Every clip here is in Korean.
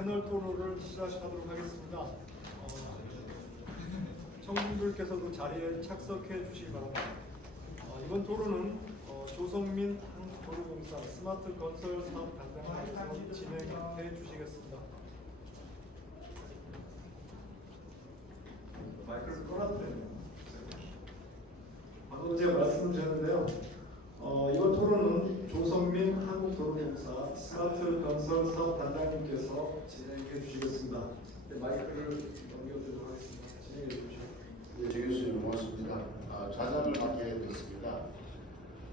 패널 토론을 시작하도록 하겠습니다. 청중들께서도 자리에 착석해 주시기 바랍니다. 이번 토론은 조성민 한국도로공사 스마트 건설 사업 담당자께서 진행해 주시겠습니다. 마이크를 꺼놨네요. 방금 제가 말씀을 드렸는데요. 이번 토론은 조성민 한국도로공사 스마트 건설 사업 담당님께서 진행해 주시겠습니다. 마이크를 넘겨드리도록 하겠습니다. 진행해 주십시오. 네, 조 교수님 고맙습니다. 좌장을 맡게 됐습니다.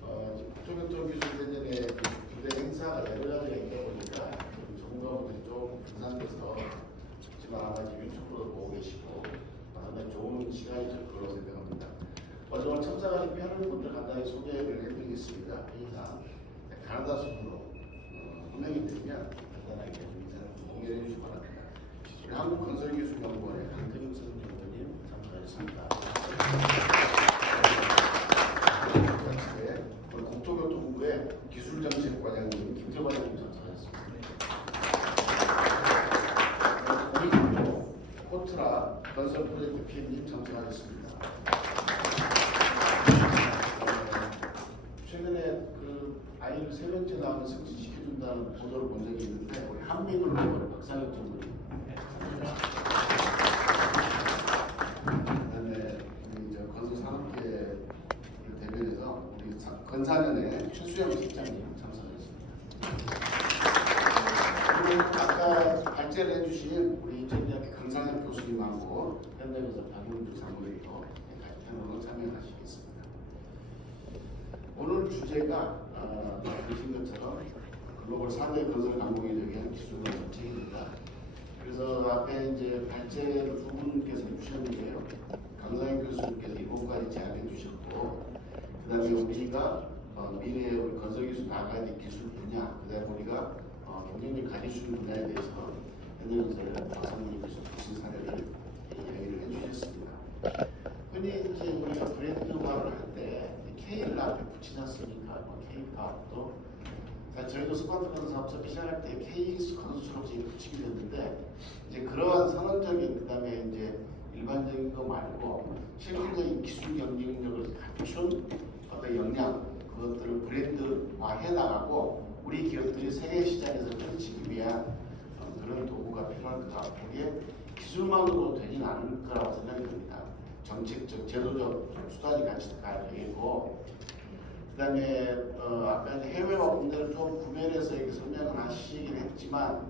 국토교통기술대전의 부대 행사가 여러 가지가 있다 보니까 전문가분들이 좀 분산돼서 지금 아마 유튜브로 보고 계시고 상당히 좋은 시간이 될 거라고 생각합니다. 오늘 참석하신 패널분들 간단히 소개를 해드리겠습니다. 회의상 가나다 순으로 호명이 되면 간단하게 인사를 공개해 주시기 바랍니다. 한국건설기술연구원의 강태중 선생님 참석하셨습니다. 국토교통부의 기술정책과장님 김태관님 참석하셨습니다. 우리 코트라 건설프로젝트 PM님 참석하셨습니다. 최근에 그 아이를 3명째 낳으면 승진시켜준다는 보도를 본 적이 있는데 우리 한민을 박상혁 전문의 그다음에 우리 건설산업계를 대변해서 우리 건사련의 최수영 실장님 참석하셨습니다. 그리고 아까 발제를 해주신 우리 전략 강상혁 교수님하고 현대건설 박용주 사무엘도 같이 패널로 참여하시겠습니다. 오늘 주제가 보신 것처럼 글로벌 4대 건설 강국이 되기 위한 기술과 정책입니다. 그래서 앞에 이제 발제를 두 분께서 해주셨는데요. 강상현 교수님께서 7가지 제안해 주셨고, 그 다음에 우리가 미래의 우리 건설기술 나가야 될 기술 분야, 그 다음에 우리가 경쟁력 가질 수 있는 분야에 대해서 현대건설 박사님께서 주신 사례를 이야기를 해주셨습니다. 흔히 이제 우리가 브랜드화를 할 때 K를 앞에 붙이지 않습니까? K파업도 저희도 스마트 건설 사업소 시작할 때 K 건설수로 붙이게 됐는데 이제 그러한 선언적인 그다음에 이제 일반적인 거 말고 실질적인 기술 경쟁력을 갖춘 어떤 역량 그것들을 브랜드화해 나가고 우리 기업들이 세계 시장에서 펼치기 위한 그런 도구가 필요할 것 같고 그게 기술만으로 되지는 않을 거라고 생각이 듭니다. 정책적, 제도적 수단이 같이 가야 되고 그 다음에 아까 해외와 국내를 좀 구별해서 이렇게 설명을 하시긴 했지만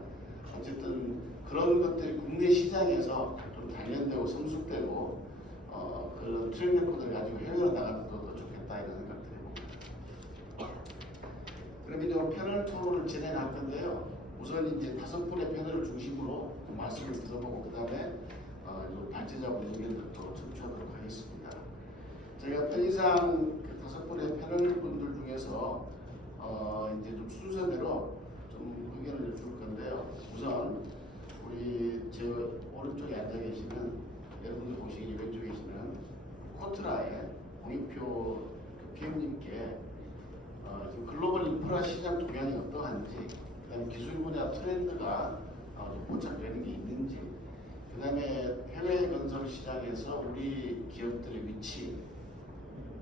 어쨌든 그런 것들이 국내 시장에서 좀 단련되고 성숙되고 그런 트랙 레코드를 가지고 해외로 나가는 것도 좋겠다 이런 생각을 해봅니다. 그럼 이제 패널 토론을 진행할 건데요. 우선 이제 5분의 패널을 중심으로 말씀을 들어보고 그 다음에 발제자분 의견들도 청취하도록 하겠습니다. 제가 편의상 그 5분의 패널 분들 중에서 이제 좀 순서대로 좀 의견을 줄 건데요. 우선 우리 제 오른쪽에 앉아 계시는 여러분들 보시기 왼쪽에 계시는 코트라의 홍익표 PM님께 지금 글로벌 인프라 시장 동향이 어떠한지, 그다음에 기술 분야 트렌드가 좀 포착되는 게 있는지, 그다음에 해외 건설 시장에서 우리 기업들의 위치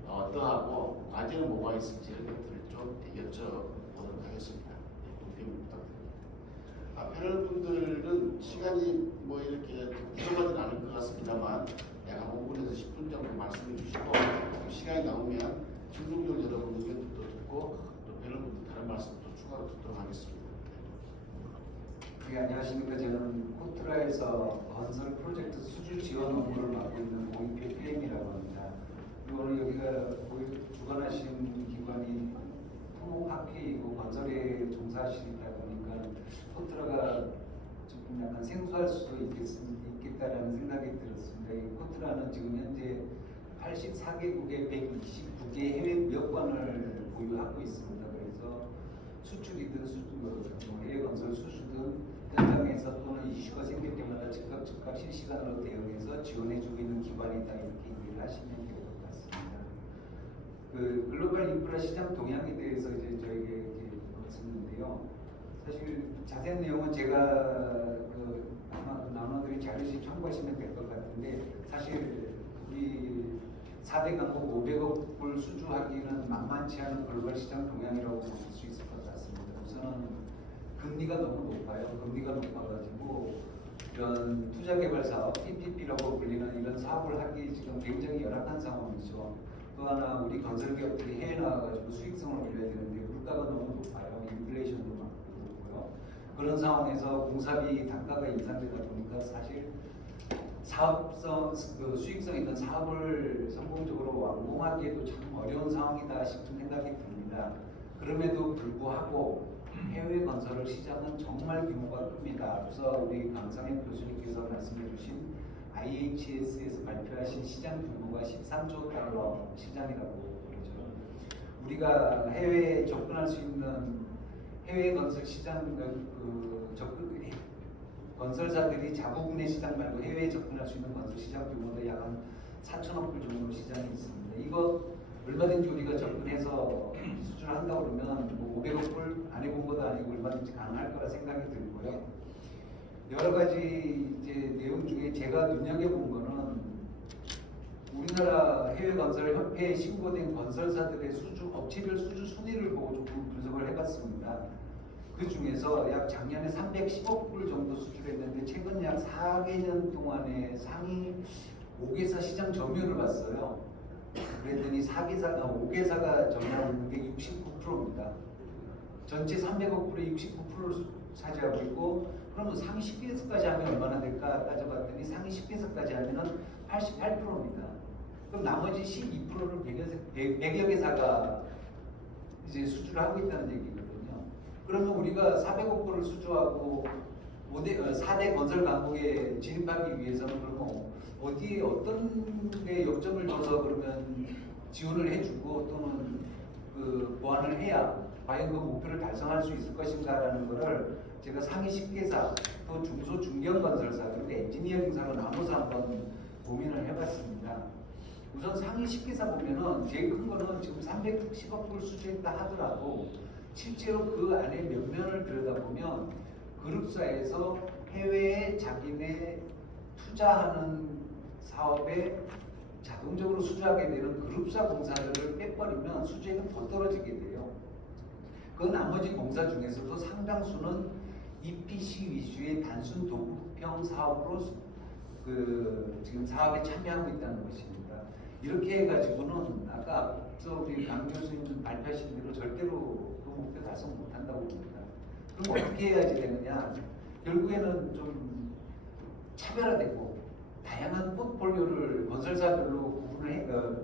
어떠하고 과제는 뭐가 있을지 이런 것들을 좀 여쭤보도록 하겠습니다. 동평 부탁드립니다. 패널 분들은 시간이 뭐 이렇게 부족하지는 않을 것 같습니다만 약 5분에서 10분 정도 말씀해 주시고 시간이 나오면 충동적 여러분 의견도 듣고 또 패널 분들 다른 말씀도 추가로 듣도록 하겠습니다. 네, 안녕하십니까. 저는 코트라에서 건설 프로젝트 수주 지원 업무를 맡고 있는 홍익표 PM이라고 합니다. 그리고 오늘 여기가 주관하신 기관이 토목학회이고 건설에 종사하시다 보니까 코트라가 조금 약간 생소할 수도 있겠다라는 생각이 들었습니다. 이 코트라는 지금 현재 84개국의 129개 해외 무역관을 보유하고 있습니다. 그래서 수출이든 해외 건설 수주든 현장에서 또는 이슈가 생길 때마다 즉각 실시간으로 대응해서 지원해주고 있는 기관이다 이렇게 이해를 하시면 될 것 같습니다. 그 글로벌 인프라 시장 동향에 대해서 이제 저에게 이렇게 물었는데요. 사실 자세한 내용은 제가 아마 나눠드린 자료실 참고하시면 될 것 같은데 사실 우리 4대 강국 500억 불 수주하기는 만만치 않은 글로벌 시장 동향이라고 볼 수 있을 것 같습니다. 우선은 금리가 너무 높아요. 금리가 높아가지고 이런 투자개발 사업, PPP라고 불리는 이런 사업을 하기 지금 굉장히 열악한 상황이죠. 또 하나 우리 건설기업들이 해외 나와가지고 수익성을 올려야 되는데 물가가 너무 높아요. 인플레이션도 많고 그렇고요. 그런 상황에서 공사비 단가가 인상되다 보니까 사실 사업성, 수익성 있는 사업을 성공적으로 완공하기에도 참 어려운 상황이다 싶은 생각이 듭니다. 그럼에도 불구하고 해외 건설 시장은 정말 규모가 큽니다. 앞서 우리 강상현 교수님께서 말씀해주신 IHS에서 발표하신 시장 규모가 13조 달러 시장이라고 그러죠. 우리가 해외에 접근할 수 있는 해외 건설 시장 건설사들이 자국내 시장 말고 해외에 접근할 수 있는 건설 시장 규모도 약 한 4천억 불 정도 시장이 있습니다. 이거 얼마든지 우리가 접근해서 수주를 한다 그러면 뭐 500억 불 안 해본 것도 아니고 얼마든지 가능할 거라 생각이 들고요. 여러 가지 이제 내용 중에 제가 눈여겨본 거는 우리나라 해외건설협회에 신고된 건설사들의 수주 업체별 수주 순위를 보고 조금 분석을 해봤습니다. 그 중에서 약 작년에 310억 불 정도 수주를 했는데 최근 약 4개년 동안에 상위 5개사 시장 점유율을 봤어요. 그랬더니 5개사가 점유하고 있는 게 69%입니다. 전체 300억 불의 69%를 차지하고 있고 그러면 상위 10개사까지 하면 얼마나 될까 따져봤더니 상위 10개사까지 하면 88%입니다. 그럼 나머지 12%를 100여 개사가 이제 수주를 하고 있다는 얘기거든요. 그러면 우리가 400억 불을 수주하고 4대 건설 강국에 진입하기 위해서는 그러면 어디에 어떤 데 역점을 줘서 그러면 지원을 해주고 또는 그 보완을 해야 과연 그 목표를 달성할 수 있을 것인가라는 것을 제가 상위 10개사 또 중소 중견 건설사 그리고 엔지니어링사로 나눠서 한번 고민을 해봤습니다. 우선 상위 10개사 보면은 제일 큰 거는 지금 310억 불 수주했다 하더라도 실제로 그 안에 면면을 들여다보면 그룹사에서 해외에 자기네 투자하는 사업에 자동적으로 수주하게 되는 그룹사 공사들을 빼버리면 수주액은 더 떨어지게 돼요. 그 나머지 공사 중에서도 상당수는 EPC 위주의 단순 도급형 사업으로 지금 사업에 참여하고 있다는 것입니다. 이렇게 해가지고는 아까 앞서 우리 강 교수님 발표하신 대로 절대로 그 목표 달성 못한다고 봅니다. 그럼 어떻게 해야지 되느냐? 결국에는 좀 차별화되고 다양한 포트폴리오를 건설사별로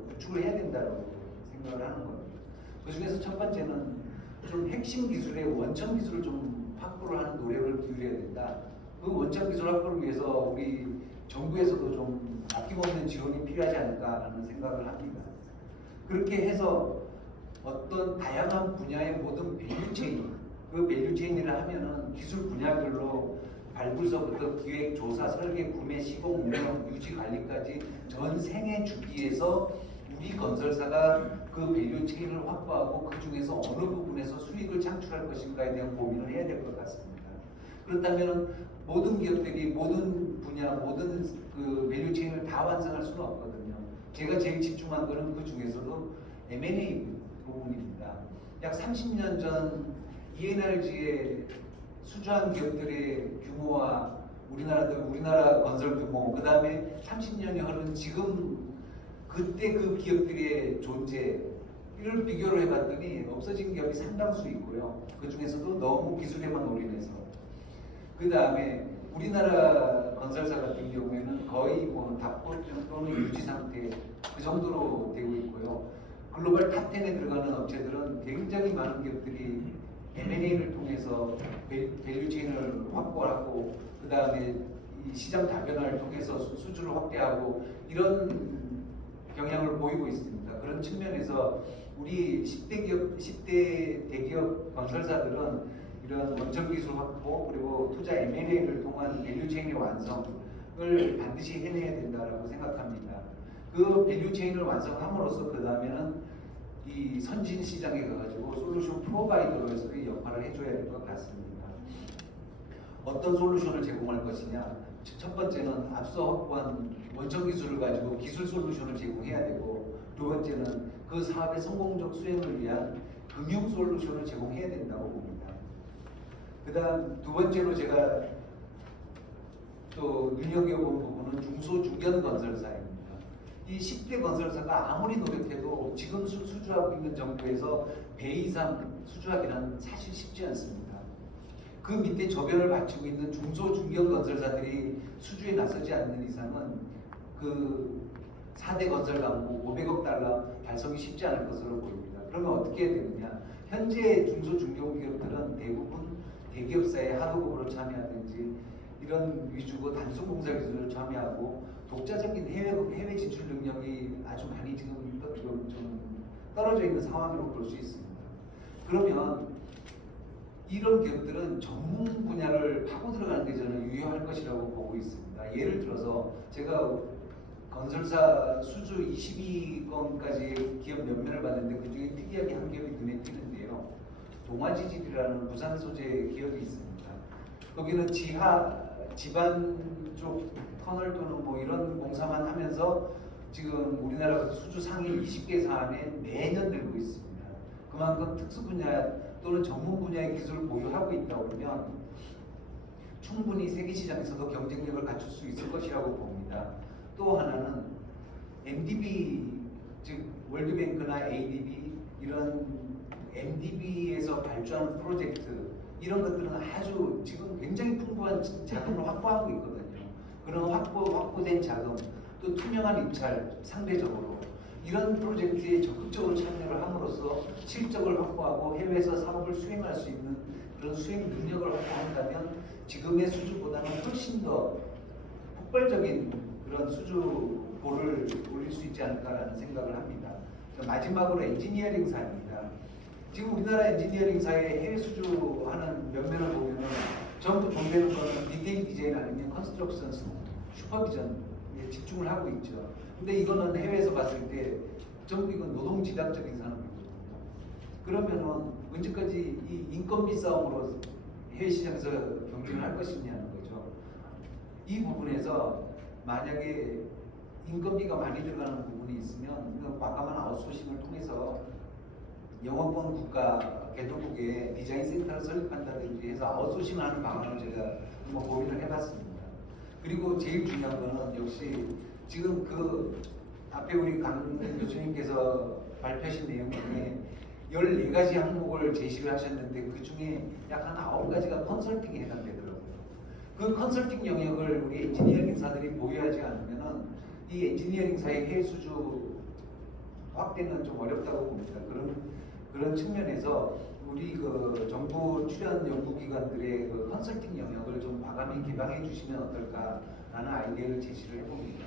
구축을 해야 된다고 생각을 하는 겁니다. 그 중에서 첫 번째는 좀 핵심 기술의 원천 기술을 좀 확보를 하는 노력을 기울여야 된다. 그 원천 기술 확보를 위해서 우리 정부에서도 좀 아낌없는 지원이 필요하지 않을까라는 생각을 합니다. 그렇게 해서 어떤 다양한 분야의 모든 밸류체인, 그 밸류체인을 하면은 기술 분야별로 발굴서부터 기획, 조사, 설계, 구매, 시공, 운영, 유지, 관리까지 전 생애 주기에서 우리 건설사가 그 밸류체인을 확보하고 그 중에서 어느 부분에서 수익을 창출할 것인가에 대한 고민을 해야 될 것 같습니다. 그렇다면 모든 기업들이 모든 분야, 모든 그 밸류체인을 다 완성할 수는 없거든요. 제가 제일 집중한 거는 그 중에서도 M&A 부분입니다. 약 30년 전 ENRG에 수주한 기업들의 규모와 우리나라 건설 규모, 그 다음에 30년이 흐른 지금 그때 그 기업들의 존재를 비교를 해봤더니 없어진 기업이 상당수 있고요. 그 중에서도 너무 기술에만 올인해서. 그 다음에 우리나라 건설사 같은 경우에는 거의 뭐 답보 또는 유지 상태 그 정도로 되고 있고요. 글로벌 탑10에 들어가는 업체들은 굉장히 많은 기업들이 M&A를 통해서 밸류체인을 확보하고 그 다음에 시장 다변화를 통해서 수주를 확대하고 이런 경향을 보이고 있습니다. 그런 측면에서 우리 10대 대기업 건설사들은 이런 원천 기술 확보 그리고 투자 M&A를 통한 밸류체인의 완성을 반드시 해내야 된다고 생각합니다. 그 밸류체인을 완성함으로써 그 다음에는 이 선진 시장에 가가지고 솔루션 프로바이더로서의 역할을 해줘야 될 것 같습니다. 어떤 솔루션을 제공할 것이냐. 첫 번째는 앞서 확보한 원천 기술을 가지고 기술 솔루션을 제공해야 되고, 두 번째는 그 사업의 성공적 수행을 위한 금융 솔루션을 제공해야 된다고 봅니다. 그다음 두 번째로 제가 또 눈여겨본 부분은 중소중견 건설사입니다. 이 10대 건설사가 아무리 노력해도 지금 수주하고 있는 정부에서 배 이상 수주하기는 사실 쉽지 않습니다. 그 밑에 저변을 바치고 있는 중소중견 건설사들이 수주에 나서지 않는 이상은 그 4대 건설 강국 500억 달러 달성이 쉽지 않을 것으로 보입니다. 그러면 어떻게 해야 되느냐? 현재 중소중견 기업들은 대부분 대기업사의 하도급으로 참여하든지 이런 위주고 단순 공사 기술을 참여하고 독자적인 해외 진출 능력이 아주 많이 지금 좀 떨어져 있는 상황으로 볼 수 있습니다. 그러면 이런 기업들은 전문 분야를 파고 들어가는 게 저는 유효할 것이라고 보고 있습니다. 예를 들어서 제가 건설사 수주 22건까지 기업 몇몇을 봤는데 그중에 특이하게 한 기업이 눈에 띄는데요. 동아지질이라는 부산 소재 기업이 있습니다. 거기는 집안 쪽 터널 또는 뭐 이런 공사만 하면서 지금 우리나라 수주 상위 20개 사안에 매년 들고 있습니다. 그만큼 특수 분야 또는 전문 분야의 기술을 보유하고 있다 보면 충분히 세계 시장에서도 경쟁력을 갖출 수 있을 것이라고 봅니다. 또 하나는 MDB 즉 월드뱅크나 ADB 이런 MDB에서 발주하는 프로젝트 이런 것들은 아주 지금 굉장히 풍부한 자금을 확보하고 있거든요. 그런 확보된 자금 또 투명한 입찰 상대적으로 이런 프로젝트에 적극적으로 참여를 함으로써 실적을 확보하고 해외에서 사업을 수행할 수 있는 그런 수행 능력을 확보한다면 지금의 수주보다는 훨씬 더 폭발적인 그런 수주보를 올릴 수 있지 않을까라는 생각을 합니다. 마지막으로 엔지니어링사입니다. 지금 우리나라 엔지니어링사의 해외 수주하는 면면을 보면은 전부 돈 되는 거는 디테일 디자인 아니면 컨스트럭션, 슈퍼비전에 집중을 하고 있죠. 근데 이거는 해외에서 봤을 때 전부 이건 노동지답적인 산업이거든요. 그러면은 언제까지 이 인건비 싸움으로 해외 시장에서 경쟁을 할 것이냐는 거죠. 이 부분에서 만약에 인건비가 많이 들어가는 부분이 있으면 과감한 아웃소싱을 통해서 영어권 국가 개도국에 디자인 센터를 설립한다든지 해서 아웃소싱하는 방안을 제가 한번 고민을 해봤습니다. 그리고 제일 중요한 거는 역시 지금 그 앞에 우리 강 교수님께서 발표하신 내용 중에 14가지 항목을 제시를 하셨는데 그 중에 약 한 9가지가 컨설팅에 해당되더라고요. 그 컨설팅 영역을 우리 엔지니어링사들이 보유하지 않으면은 이 엔지니어링사의 해외 수주 확대는 좀 어렵다고 봅니다. 그런 측면에서 우리 그 정부 출연 연구기관들의 그 컨설팅 영역을 좀 과감히 개방해 주시면 어떨까라는 아이디어를 제시를 해봅니다.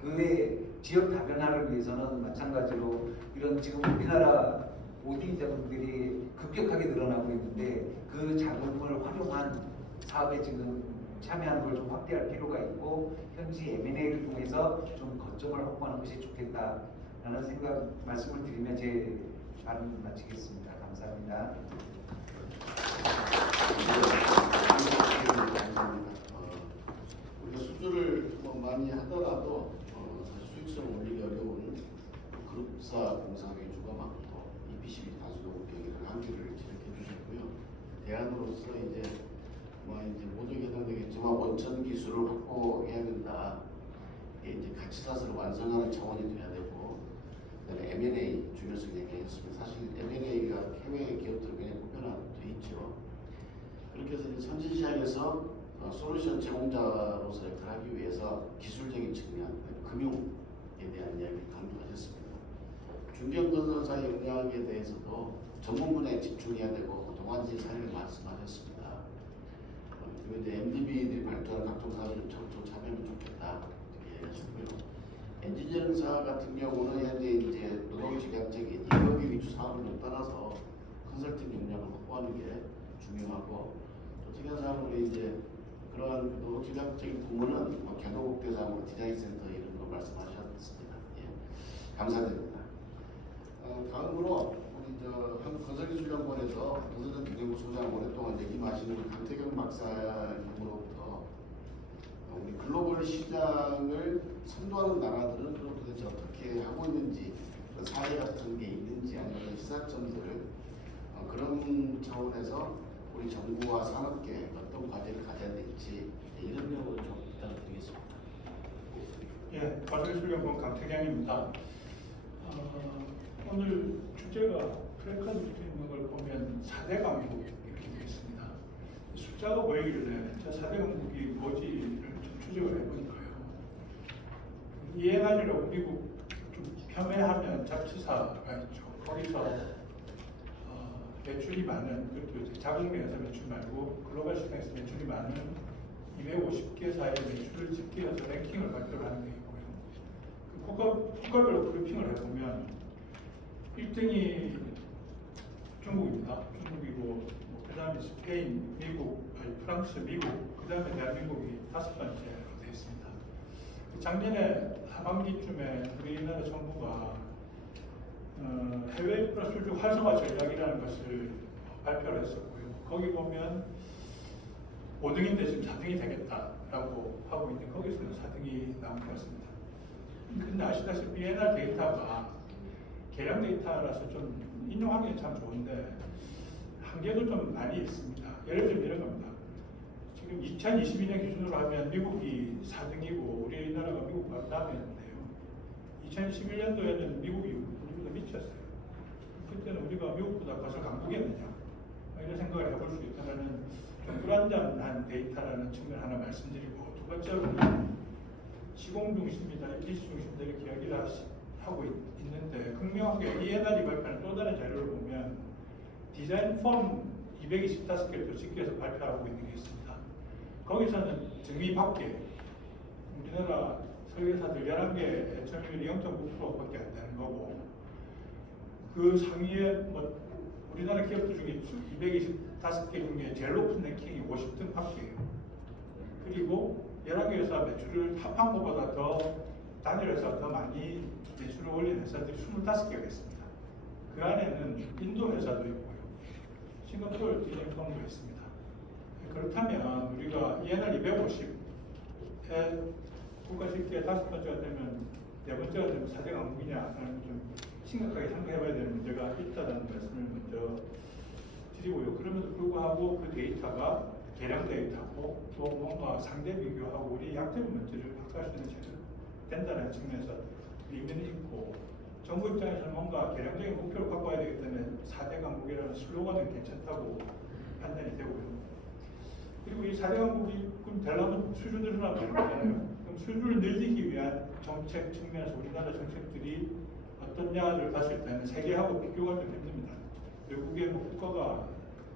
그 외에 지역 다변화를 위해서는 마찬가지로 이런 지금 우리나라 OD 자금들이 급격하게 늘어나고 있는데 그 자금을 활용한 사업에 지금 참여하는 걸 좀 확대할 필요가 있고 현지 M&A를 통해서 좀 거점을 확보하는 것이 좋겠다라는 말씀을 드리며 제 발언 마치겠습니다. 감사합니다. 우리가 수주를 뭐 많이 하더라도 사실 수익성을 올리기 어려운 그룹사 공사 위주가 많고 EPC 다수도 여기를 한계를 지적해 주셨고요. 대안으로서 이제 모두에게 해당되겠지만 원천 기술을 확보해야 된다. 이게 이제 가치 사슬을 완성하는 차원이 돼야 되고, 그다음에 M&A 중요성 얘기했습니다. 사실 M&A가 해외 기업들은 굉장히 보편화돼 있죠. 그렇게 해서 이제 선진 시장에서 솔루션 제공자로서 역할을 하기 위해서 기술적인 측면, 금융에 대한 이야기를 강조하셨습니다. 중견건설사의 영향에 대해서도 전문 분야에 집중해야 되고 동환지 사례를 말씀하셨습니다. 그리고 이제 MDB들이 발표하는 각종 사업에 좀 적극 참여하면 좋겠다 이렇게 얘기하셨고요. 엔지니어링사 같은 경우는 현재 이제 노동집약적인 인건비 위주 사업을 좀 떠나서 컨설팅 역량을 확보하는 게 중요하고, 또 특이한 사업으로 이제 그러한 노동집약적인 부문은 개도국 대상으로 디자인 센터 이런 거 말씀하셨습니다. 예, 감사드립니다. 다음으로 우리 한국건설기술연구원에서 부서전 기계부 소장 오랫동안 역임하시는 강태경 박사님으로부터 우리 글로벌 시장을 선도하는 나라들은 그럼 도대체 어떻게 하고 있는지 그 사례 같은 게 있는지 아니면 시사점들 그런 차원에서 우리 정부와 산업계 어떤 과제를 가져야 될지 이런 내용을 좀 부탁드리겠습니다. 예, 건설기술연구원 강태경입니다. 오늘 주제가 플래카드 붙어 있는 걸 보면 4대 강국 이렇게 되어 있습니다. 숫자가 보이길래 저 4대 강국이 뭐지를 좀 추적을 해본 거예요. ENR이라고 미국 좀 폄훼하면 잡지사가 있죠. 거기서 매출이 많은, 그것도 이제 자국내에서 매출 말고 글로벌 시장에서 매출이 많은 250개사의 매출을 집계해서 랭킹을 발표를 하는 게 있고요. 국가별로 그룹핑을 해보면 1등이 중국입니다. 중국이고 그 다음에 스페인, 미국, 프랑스, 미국, 그 다음에 대한민국이 5번째로 되어 있습니다. 작년에 하반기쯤에 우리나라 정부가 해외 인프라 수주 활성화 전략이라는 것을 발표를 했었고요. 거기 보면 5등인데 지금 4등이 되겠다라고 하고 있는데 거기서는 4등이 나온 것 같습니다. 근데 아시다시피 옛날 데이터가 계량 데이터라서 좀 인용하기는 참 좋은데 한계도 좀 많이 있습니다. 예를 들면 이런 겁니다. 지금 2022년 기준으로 하면 미국이 4등이고 우리나라가 미국 바로 다음이었는데요. 2011년도에는 미국이 우리보다 미쳤어요. 그때는 우리가 미국보다 벌써 강국이었느냐 이런 생각을 해볼 수 있다는 좀 불안정한 데이터라는 측면 하나 말씀드리고, 두 번째로는 시공 중심이다, 일시 중심이다 이렇게 이야기를 하고 있는데 극명하게 ENR이 발표하는 또 다른 자료를 보면 디자인 폼 225개를 집계해서 발표하고 있는 게 있습니다. 거기서는 등위 밖에 우리나라 설계사들 11개 점유율이 0.9%밖에 안 되는 거고, 그 상위에 우리나라 기업들 중에 225개 중에 제일 높은 랭킹이 50등 밖이에요. 그리고 11개 회사 매출을 합한 것보다 더 단일 회사 더 많이 매출을 올린 회사들이 25개가 있습니다. 그 안에는 인도 회사도 있고요. 싱가포르 디자인펌도 있습니다. 그렇다면 우리가 ENR 250에 국가식계 5번째가 되면 4번째가 되면 4대 강국이냐 하는 좀 심각하게 생각해봐야 되는 문제가 있다는 말씀을 먼저 드리고요. 그럼에도 불구하고 그 데이터가 계량 데이터고 또 뭔가 상대 비교하고 우리 약점 문제를 바꿀 수 있는 제도 된다는 측면에서 의미는 있고, 정부 입장에서는 뭔가 계량적인 목표를 바꿔야 되기 때문에 4대 강국이라는 슬로건은 괜찮다고 판단이 되고요. 그리고 이 4대 강국이 그럼 되려면 수준 늘어나야 되는 거잖아요. 그럼 수준을 늘리기 위한 정책 측면에서 우리나라 정책들이 어떠냐를 봤을 때는 세계하고 비교가 좀 힘듭니다. 외국의 국가가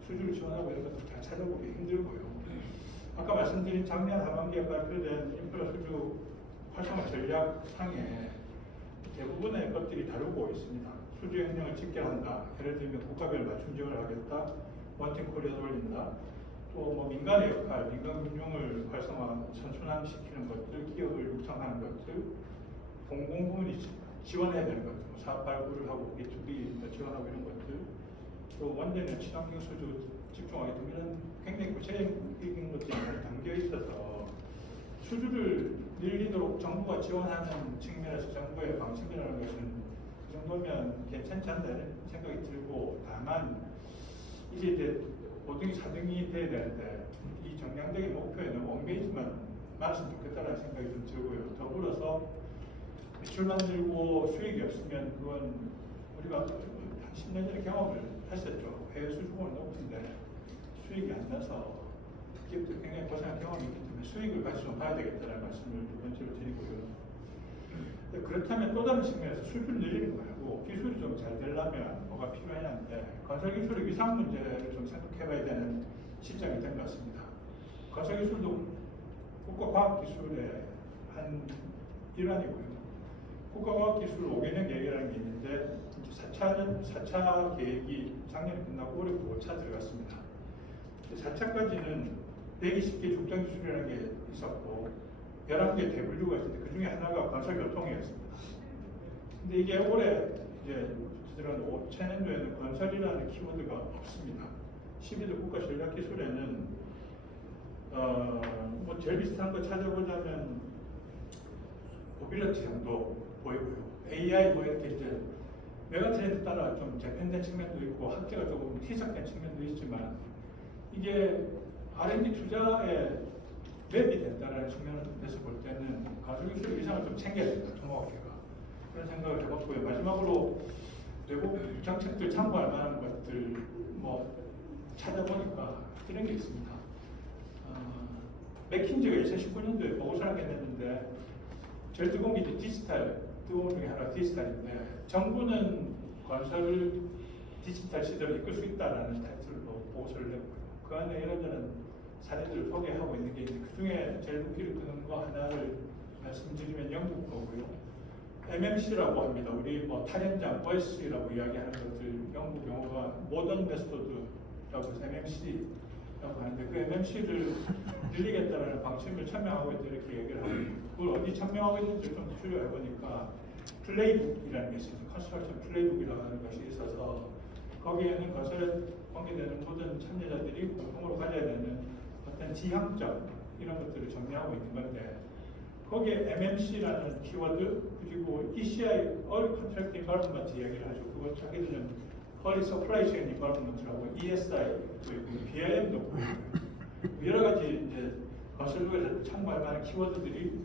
수주를 지원하고 이런 것도 잘 찾아보기 힘들고요. 아까 말씀드린 작년 하반기에 발표된 인프라 수주 활성화 전략상에 대부분의 것들이 다루고 있습니다. 수주 역량을 집계한다. 예를 들면 국가별 맞춤 지원을 하겠다. 원팀 코리아 돌린다. 또 뭐 민간의 역할, 민간 금융을 활성화, 선순환시키는 것들, 기업을 육성하는 것들, 공공부문이 지원해야 되는 것들, 사업 발굴을 하고 B2B 지원하고 이런 것들, 또 원전의 친환경 수주 집중하겠다 이런 굉장히 구체적인 것들이 많이 담겨 있어서 수주를 늘리도록 정부가 지원하는 측면에서 정부의 방침이라는 것은 그 정도면 괜찮지 않다는 생각이 들고, 다만 이제 5등이 4등이 돼야 되는데 이 정량적인 목표에 너무 얽매이지만 말았으면 좋겠다는 생각이 좀 들고요. 더불어서 매출만 들고 수익이 없으면 그건 우리가 한 10년 전에 경험을 했었죠. 해외 수주공은 높은데 수익이 안 나서 기업들 굉장히 고생한 경험이 있기 때문에 수익을 같이 좀 봐야 되겠다는 말씀을 두 번째로 드리고요. 그렇다면 또 다른 측면에서 수주를 늘리는 거고 기술이 좀 잘 되려면 뭐가 필요하냐는데 건설기술의 위상 문제를 좀 생각해봐야 되는 시점이 된 것 같습니다. 건설기술도 국가과학기술의 한 일환이고요. 국가과학기술 5개년 계획이라는 게 있는데 4차 계획이 작년에 끝나고 올해 5차 들어갔습니다. 4차까지는 120개 중장기술이라는 게 있었고 11개 대분류가 있었는데 그 중에 하나가 건설교통이었습니다. 근데 이게 올해 이제 저런 2000년도에는 건설이라는 키워드가 없습니다. 12도 국가전략기술에는 뭐 제일 비슷한 거 찾아보자면 모빌리티 정도 보이고요. AI 뭐 이렇게 이제 메가트렌드 따라 좀 재편된 측면도 있고 학계가 조금 희석된 측면도 있지만 이게 R&D 투자에 맵이 된다는 측면에서 볼 때는 가설기술 이상을 좀 챙겨야 된다, 통합학계가. 그런 생각을 해봤고요. 마지막으로 외국 정책들 참고할 만한 것들 뭐 찾아보니까 이런 게 있습니다. 맥킨지가 2019년도에 보고서를 하게 됐는데 제일 뜨거운 게 이제 디지털, 뜨거운 중에 하나가 디지털인데 정부는 건설 디지털 시대를 이끌 수 있다라는 타이틀로 보고서를 냈고요. 그 안에 이런저런 사례들을 소개하고 있는 게 있는데 그 중에 제일 눈길을 끄는 거 하나를 말씀드리면 영국 거고요. MMC라고 합니다. 우리 뭐 탈현장, OS라고 이야기하는 것들 영국 용어가 모던 메소드라고 해서 MMC라고 하는데 그 MMC를 늘리겠다라는 방침을 천명하고 있다 이렇게 얘기를 하고 있고 그걸 어디 천명하고 있는지 좀 추려해 보니까 플레이북이라는 게 있습니다. 컨스트럭션 플레이북이라고 하는 것이 있어서 거기에는 건설에 관계되는 모든 참여자들이 공통으로 가져야 되는 어떤 지향점 이런 것들을 정리하고 있는 건데 거기에 MMC라는 키워드 그리고 ECI Early Contract Environment 이야기를 하죠. 그거 자기들은 Early Supply Chain Environment라고 ESI도 있고 BIM도 있고 여러 가지 이제 건설부에서 참고할 만한 키워드들이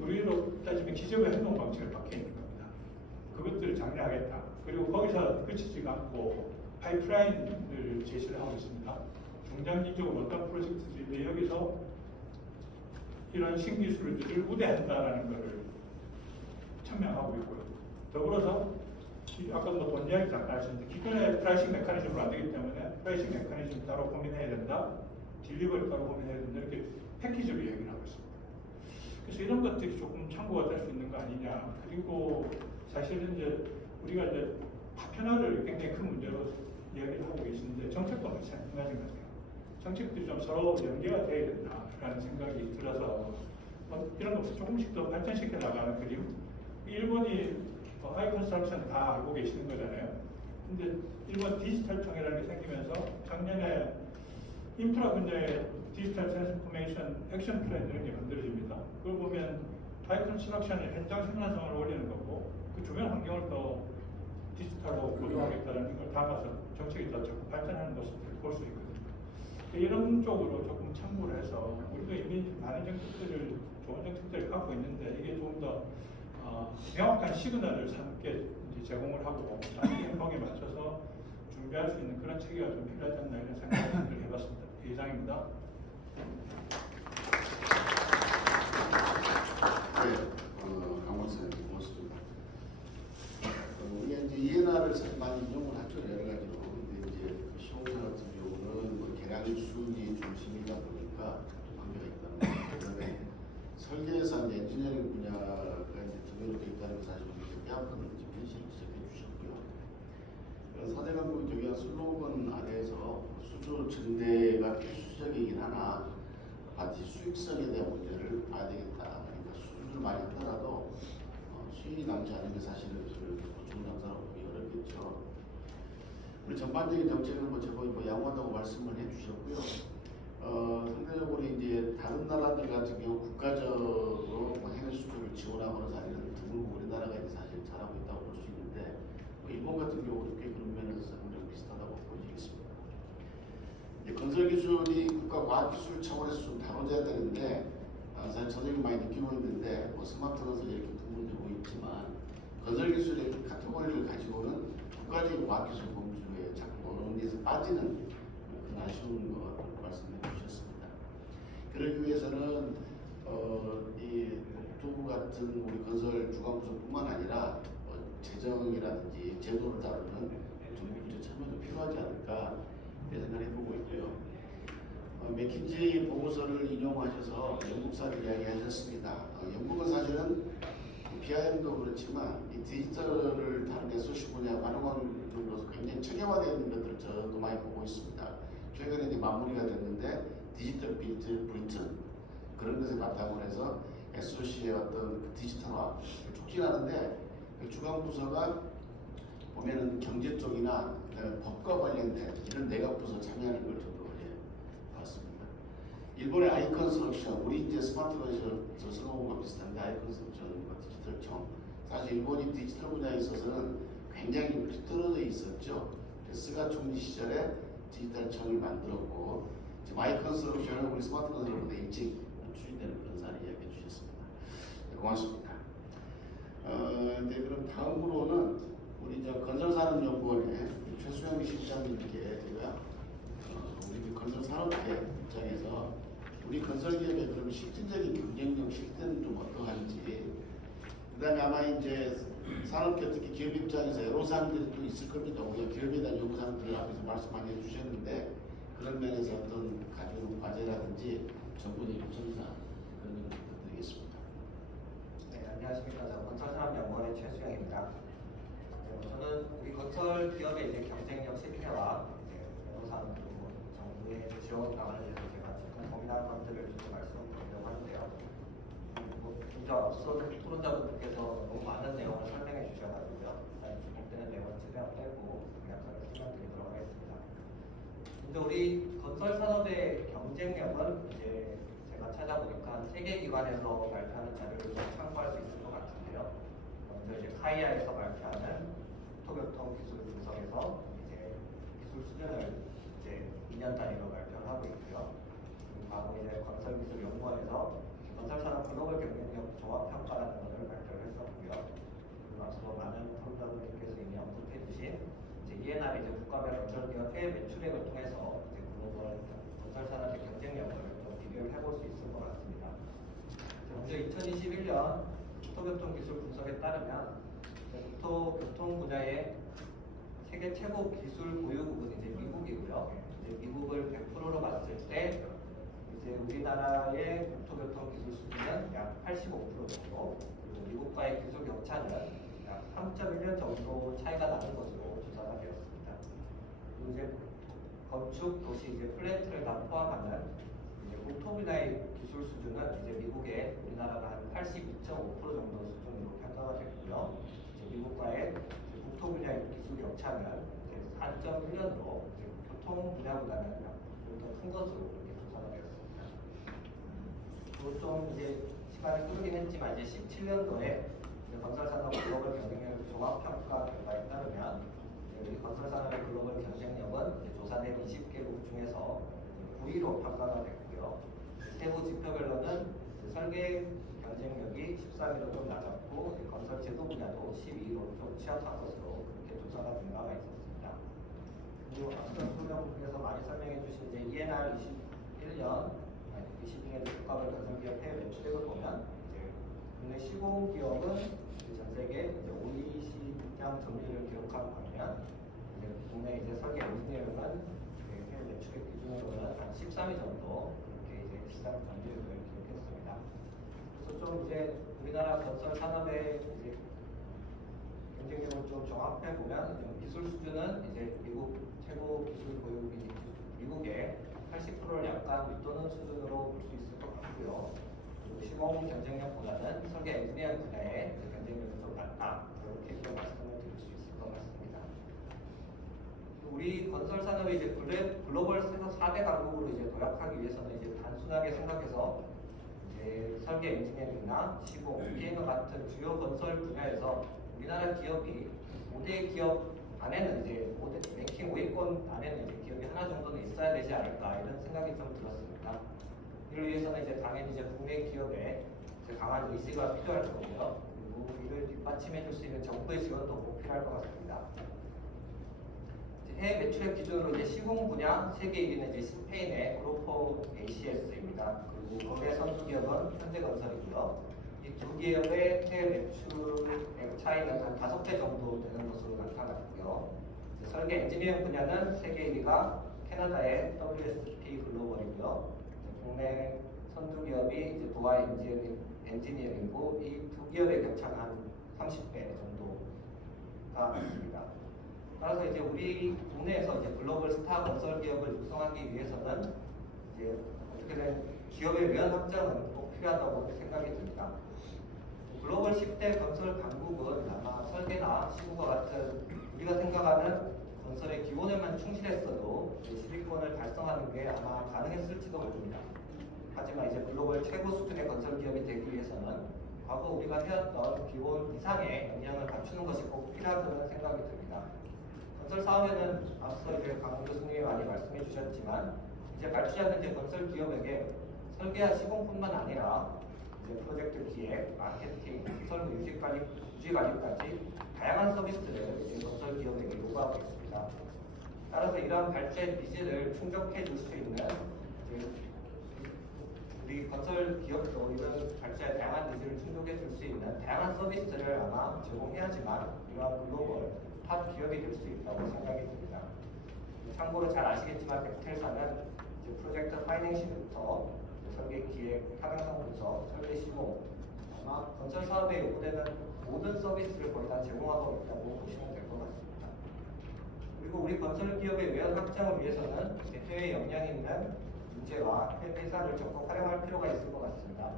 우리로 따지면 기재부의 행동 방식을 박혀 있는 겁니다. 그것들을 장려하겠다. 그리고 거기서 그치지가 않고 파이프라인을 제시를 하고 있습니다. 중장기적으로 어떤 프로젝트들인데 여기서 이런 신기술들을 우대한다라는 것을 천명하고 있고요. 더불어서 아까 뭐돈 이야기 잠깐 하셨는데 기존의 프라이싱 메커니즘으로 안 되기 때문에 프라이싱 메커니즘 따로 고민해야 된다. 딜리버리 따로 고민해야 된다. 이렇게 패키지로 얘기를 하고 있습니다. 그래서 이런 것들이 조금 참고가 될 수 있는 거 아니냐. 그리고 사실은 이제 우리가 이제 파편화를 굉장히 큰 문제로 이야기를 하고 계시는데 정책도 마찬가지인 것 같아요. 정책들이 좀 서로 연계가 돼야 된다라는 생각이 들어서 이런 것을 조금씩 더 발전시켜 나가는 그림. 일본이 하이컨스트럭션 다 알고 계시는 거잖아요. 근데 일본 디지털청이라는 게 생기면서 작년에 인프라 분야의 디지털 트랜스포메이션 액션 플랜 이런 게 만들어집니다. 그걸 보면 하이컨스트럭션의 현장 생산성을 올리는 거고 그 주변 환경을 더 디지털로 고도하겠다는 걸 담아서 정책이 더 적극 발전하는 것을 볼 수 있거든요. 이런 쪽으로 조금 참고를 해서 우리도 이미 많은 정책들을 좋은 정책들을 갖고 있는데 이게 조금 더 명확한 시그널을 함께 제공을 하고 나중에 거기에 맞춰서 준비할 수 있는 그런 체계가 좀 필요하지 않나 이런 생각을 해봤습니다. 이상입니다. 네, 강원사님 고맙습니다. 우리가 이제 ENR을 많이 인용을 하죠 여러 가지로. 근데 이제 시공사 같은 경우는 뭐 계량수리 중심이다 보니까 좀 한계가 있다는 거죠. 그다음에 설계에서 엔지니어링 분야가 이제 두개로 되어 있다는 게 사실 좀 뼈아픈 현실을 지적해 주셨고요. 사대강국 교육원 슬로건 아래에서 수주 증대가 필수적이긴 하나 반드시 수익성에 대한 문제를 봐야 되겠다. 그러니까 수주를 많이 하더라도 수익이 남지 않은 게 사실은 좋은 장사라고 보기 어렵겠죠. 우리 전반적인 정책은 뭐 제법 양호하다고 말씀을 해주셨고요. 상대적으로 이제 다른 나라들 같은 경우 국가적으로 해외 수주를 지원하고는 사실은 드물고 우리나라가 이제 사실 잘하고 있다고 볼 수 있는데 일본 같은 경우도 꽤 그런 면에서 상당히 비슷하다고 보여지겠습니다. 건설기술이 국가과학기술 차원에서 좀 다뤄져야 되는데 사실 저도 많이 느끼고 있는데 뭐 스마트 건설 이렇게 부분되고 있지만 건설기술의 카테고리를 가지고는 국가적인 과학기술 범주에 자꾸 어디에서 빠지는 그런 아쉬운 것 말씀해 주셨습니다. 그러기 위해서는 이 독도 같은 우리 건설 주관부서뿐만 아니라 재정이라든지 제도를 다루는 정부 부처 참여도 필요하지 않을까 이런 생각을 해보고 있고요. 맥킨지 보고서를 인용하셔서 영국사를 이야기하셨습니다. 영국은 사실은 BIM도 그렇지만 이 디지털을 다른 SOC 분야 활용함으로써 굉장히 체계화되어 있는 것들을 저도 많이 보고 있습니다. 최근에 이제 마무리가 됐는데 디지털 빌트 브리튼 그런 것에 바탕으로 해서 SOC의 어떤 디지털화 촉진하는데 주관 부서가 보면은 경제 쪽이나 그다음에 법과 관련된 이런 내각 부서 참여하는 걸 저도 봤습니다. 일본의 아이컨스트럭션, 우리 이제 스마트건설 성공과 비슷한데 아이컨스트럭션과 디지털청, 사실 일본이 디지털 분야에 있어서는 굉장히 떨어져 있었죠. 스가 총리 시절에 디지털청을 만들었고 지금 아이컨스트럭션은 우리 스마트건설보다 일찍 추진되는 그런 사례 이야기해 주셨습니다. 네, 고맙습니다. 네, 그럼 다음으로는 우리 건설산업연구원의 최수영 실장님께 제가 우리 건설산업계 입장에서 우리 건설기업의 그런 실질적인 경쟁력 실태는 좀 어떠한지, 그다음에 아마 이제 산업계 특히 기업 입장에서 여러 사람들이 또 있을 겁니다. 우리가 기업에 대한 요구사항들을 앞에서 말씀 많이 해주셨는데 그런 면에서 어떤 가지고 과제라든지 정부의 요청사 그런 걸 부탁드리겠습니다. 네, 안녕하십니까. 저는 건설산업연구원의 최수영입니다. 저는 우리 건설 기업의 이제 경쟁력 실패와 변호사는 그리고 정부의 지원 방안에 대해서 제가 잠깐 고민한 것들을 좀 말씀드리려고 하는데요. 먼저 앞서 토론자분들께서 너무 많은 내용을 설명해 주셔가지고요. 반복되는 내용을 최대한 빼고 간략하게 설명드리도록 하겠습니다. 먼저 우리 건설 산업의 경쟁력은 이제 제가 찾아보니까 세계 기관에서 발표하는 자료를 좀 참고할 수 있을 것 같은데요. 먼저 이제 카이아에서 발표하는 국토교통 기술 분석에서 이제 기술 수준을 이제 2년 단위로 발표를 하고 있고요. 그리고 바로 이제 건설기술연구원에서 건설산업 글로벌 경쟁력 종합평가라는 것을 발표를 했었고요. 그리고 앞서 많은 토론자분들께서 이미 언급해 주신 이제 ENR 이제 국가별 건설기업 해외 매출액을 통해서 이제 글로벌 건설산업의 경쟁력을 좀 비교를 해볼 수 있을 것 같습니다. 먼저 2021년 국토교통 기술 분석에 따르면 국토교통 분야의 세계 최고 기술 보유국은 이제 미국이고요. 이제 미국을 100%로 봤을 때 이제 우리나라의 국토교통 기술 수준은 약 85% 정도, 그리고 미국과의 기술 격차는 약 3.1년 정도 차이가 나는 것으로 조사가 되었습니다. 그리고 이제 건축, 도시, 이제 플랜트를 다 포함하는 이제 국토 분야의 기술 수준은 이제 미국의 우리나라가 한 82.5% 정도 수준으로 평가가 됐고요. 이제 미국과의 국토 분야의 기술 격차는 4.1년으로 교통 분야보다는 좀 더 큰 것으로 이렇게 조사가 되었습니다. 그리고 좀 이제 시간이 흐르긴 했지만 이제 17년도에 건설산업 글로벌 경쟁력 종합평가 결과에 따르면 우리 건설산업의 글로벌 경쟁력은 이제 조사된 20개국 중에서 9위로 평가가 됐고요. 세부 지표별로는 설계 경쟁력이 13위로 좀 낮았고 건설 제도 분야도 12위로 좀 취약한 것으로 그렇게 조사가 된 바가 있었습니다. 그리고 앞서 소장님께서 많이 설명해 주신 이제 ENR 21년 22년 국가별 건설기업 해외 매출액을 보면 이제 국내 시공기업은 전 세계 이제 OECD 점유율을 기록한 반면 이제 국내 이제 설계 엔지니어링은 해외 매출액 기준으로는 한 13위 정도 그렇게 이제 시장 점유율을 기록했습니다. 그래서 좀 이제 우리나라 건설 산업의 이제 경쟁력을 좀 종합해 보면 기술 수준은 이제 미국 최고 기술 보유국인 미국의 80%를 약간 밑도는 수준으로 볼 수 있을 것 같고요. 그리고 시공 경쟁력보다는 설계 엔지니어링 분야의 경쟁력이 좀 낮다. 이렇게 좀 말씀을 드릴 수 있을 것 같습니다. 우리 건설 산업이 이제 글로벌 4대 강국으로 이제 도약하기 위해서는 이제 단순하게 생각해서 이제 설계 엔지니어링이나 시공, 게임과 같은 주요 건설 분야에서 우리나라 기업이 5대 기업 안에는 이제 랭킹 5위권 안에는 이제 기업이 하나 정도는 있어야 되지 않을까 이런 생각이 좀 들었습니다. 이를 위해서는 이제 당연히 이제 국내 기업의 이제 강한 의지가 필요할 거고요. 그리고 이를 뒷받침해 줄 수 있는 정부의 지원도 꼭 필요할 것 같습니다. 해외 매출액 기준으로 이제 시공 분야 세계 1위는 이제 스페인의 그루포 ACS입니다. 그리고 국내 선두 기업은 현대건설이고요. 이 두 기업의 해외 매출액 차이는 한 5배 정도 되는 것으로 나타났고요. 설계 엔지니어링 분야는 세계 1위가 캐나다의 WSP 글로벌이고요. 국내 선두 기업이 이제 도하 엔지니어링이고 이 두 기업의 격차가 한 30배 정도가 있습니다. 따라서 이제 우리 국내에서 이제 글로벌 스타 건설 기업을 육성하기 위해서는 이제 어떻게든 기업의 면 확장은 꼭 필요하다고 생각이 듭니다. 글로벌 10대 건설 강국은 아마 설계나 시공과 같은 우리가 생각하는 건설의 기본에만 충실했어도 실리콘을 달성하는 게 아마 가능했을지도 모릅니다. 하지만 이제 글로벌 최고 수준의 건설 기업이 되기 위해서는 과거 우리가 해왔던 기본 이상의 역량을 갖추는 것이 꼭 필요하다는 생각이 듭니다. 건설 사업에는 앞서 이제 강 교수님이 많이 말씀해 주셨지만 이제 발주자는 이제 건설 기업에게 설계와 시공뿐만 아니라 이제 프로젝트 기획, 마케팅, 시설 유지 관리까지 다양한 서비스를 이제 건설 기업에게 요구하고 있습니다. 따라서 이러한 발주의 니즈를 충족해 줄 수 있는 이제 우리 건설 기업도 이런 발주의 다양한 니즈를 충족해 줄 수 있는 다양한 서비스를 아마 제공해야지만 이러한 글로벌 탑 기업이 될 수 있다고 생각이 듭니다. 참고로 잘 아시겠지만 벡텔사는 이제 프로젝트 파이낸싱부터 설계 기획, 타당성 분석, 설계 시공 아마 건설 사업에 요구되는 모든 서비스를 거의 다 제공하고 있다고 보시면 될 것 같습니다. 그리고 우리 건설 기업의 외연 확장을 위해서는 해외 역량이 있는 인재와 회사를 적극 활용할 필요가 있을 것 같습니다.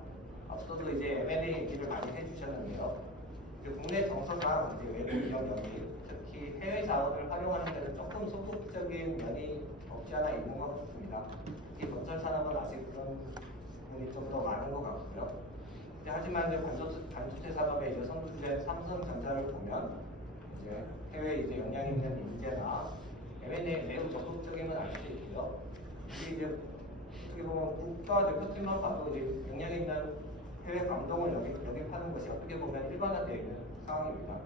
앞서도 이제 M&A 얘기를 많이 해주셨는데요. 이제 국내 정서상 이제 외부 기업 영입, 특히 해외 자원을 활용하는 데는 조금 소극적인 면이 없지 않아 있는 것 같습니다. 특히 건설 산업은 아직 그런 부분이 좀 더 많은 것 같고요. 하지만 이제 반도체 산업의 이제 선두주자인 삼성전자를 보면 이제 해외 이제 역량 있는 인재나 M&A 매우 적극적임은 알 수 있고요. 이게 이제 어떻게 보면 국가 대표팀만 봐도 이제 역량 있는 해외 감독을 영입하는 것이 어떻게 보면 일반화되어 있는 상황입니다.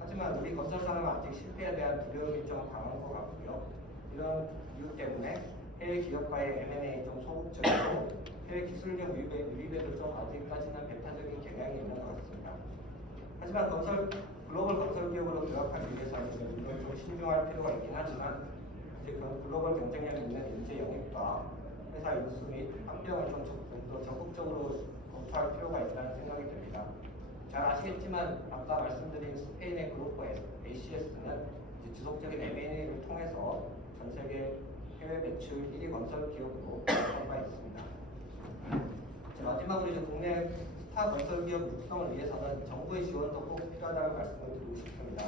하지만 우리 건설 산업은 아직 실패에 대한 두려움이 좀 강한 것 같고요. 이런 이유 때문에 해외 기업과의 M&A 좀 소극적이고 해외 기술력 유입에도 좀 아직까지는 배타적인 경향이 있는 것 같습니다. 하지만 글로벌 건설 기업으로 도약하기 위해서는 물론 좀 신중할 필요가 있긴 하지만 이제 그 글로벌 경쟁력 있는 인재 영입과 회사 인수 및 합병을 좀 더 적극적으로 검토할 필요가 있다는 생각이 듭니다. 잘 아시겠지만 아까 말씀드린 스페인의 그룹과 ACS는 지속적인 M&A를 통해서 전 세계 해외 매출 1위 건설 기업으로 평가 있습니다. 마지막으로 이제 국내 스타 건설 기업 육성을 위해서는 정부의 지원도 꼭 필요하다는 말씀을 드리고 싶습니다.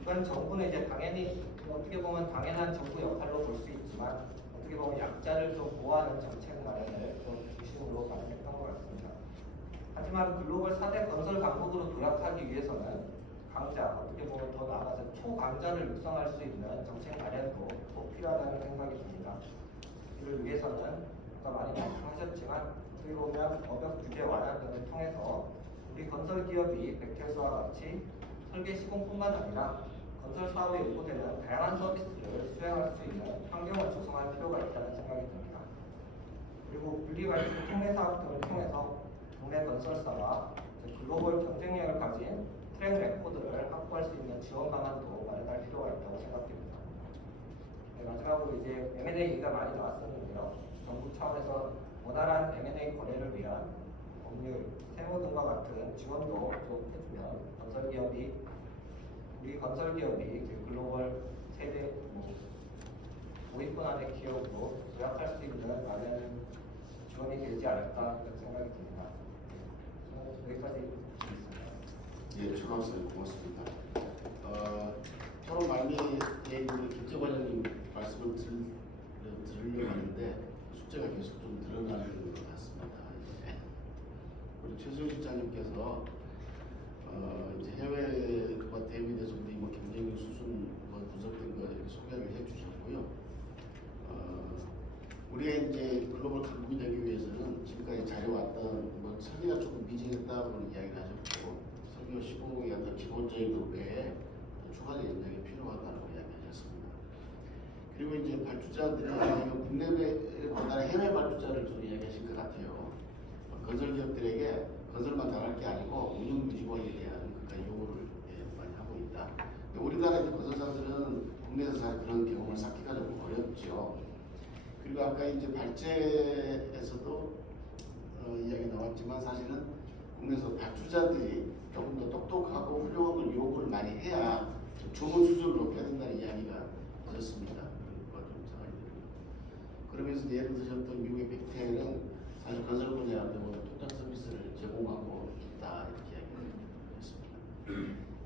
이건 정부는 이제 당연히 어떻게 보면 당연한 정부 역할로 볼 수 있지만 어떻게 보면 약자를 좀 보호하는 정책 마련을 좀 중심으로 마련했던 것 같습니다. 하지만 글로벌 4대 건설 강국으로 도약하기 위해서는 강자, 어떻게 보면 더 나아가서 초강자를 육성할 수 있는 정책 마련도 꼭 필요하다는 생각이 듭니다. 이를 위해서는 아까 많이 말씀하셨지만 어떻게 보면 법역 규제 완화 등을 통해서 우리 건설 기업이 벡텔사와 같이 설계 시공뿐만 아니라 건설 사업에 요구되는 다양한 서비스를 수행할 수 있는 환경을 조성할 필요가 있다는 생각이 듭니다. 그리고 분리발주 통해 사업 등을 통해서 국내 건설사와 글로벌 경쟁력을 가진 트랙 레코드를 확보할 수 있는 지원 방안도 마련할 필요가 있다고 생각됩니다. 네, 마지막으로 이제 M&A 얘기가 많이 나왔었는데요. 정부 차원에서 원활한 M&A 거래를 위한 법률, 세무 등과 같은 지원도 좀 해주면 우리 건설기업이 글로벌 세대 5위권 안의 기업으로 도약할 수 있는 많은 지원이 되지 않을까 그런 생각이 듭니다. 여기까지 드리겠습니다. 예, 최강수님 고맙습니다. 토론 말미에 우리 김재관님 말씀을 들으려고 하는데 숙제가 계속 좀 드러나는 것 같습니다. 우리 최수영 실장님께서 이제 해외와 대비돼서 우리 경쟁력 수준 분석된 거 이렇게 소개를 해주셨고요. 우리가 이제 글로벌 강국이 되기 위해서는 지금까지 잘해왔던 설계가 조금 미진했다고 이야기를 하셨고 설계 시공의 어떤 기본적인 것 외에 추가적인 역량이 필요하다고 이야기하셨습니다. 그리고 이제 발주자들이 국내보다 해외 발주자를 좀 이야기하신 것 같아요. 건설기업들에게 건설만 잘할 게 아니고 운영 유지관리에 대한 요구를 많이 하고 있다. 우리나라 건설사들은 국내에서 잘 그런 경험을 쌓기가 좀 어렵죠. 그리고 아까 이제 발제에서도 이야기 나왔지만 사실은 국내에서 발주자들이 조금 더 똑똑하고 훌륭한 걸 요구를 많이 해야 좋은 수준을 높여야 된다는 이야기가 있었습니다. 그러면서 예를 드셨던 미국의 빅텐은 사실 건설 분야에 독자 서비스를 제공하고 있다 이렇게 이야기를 했습니다.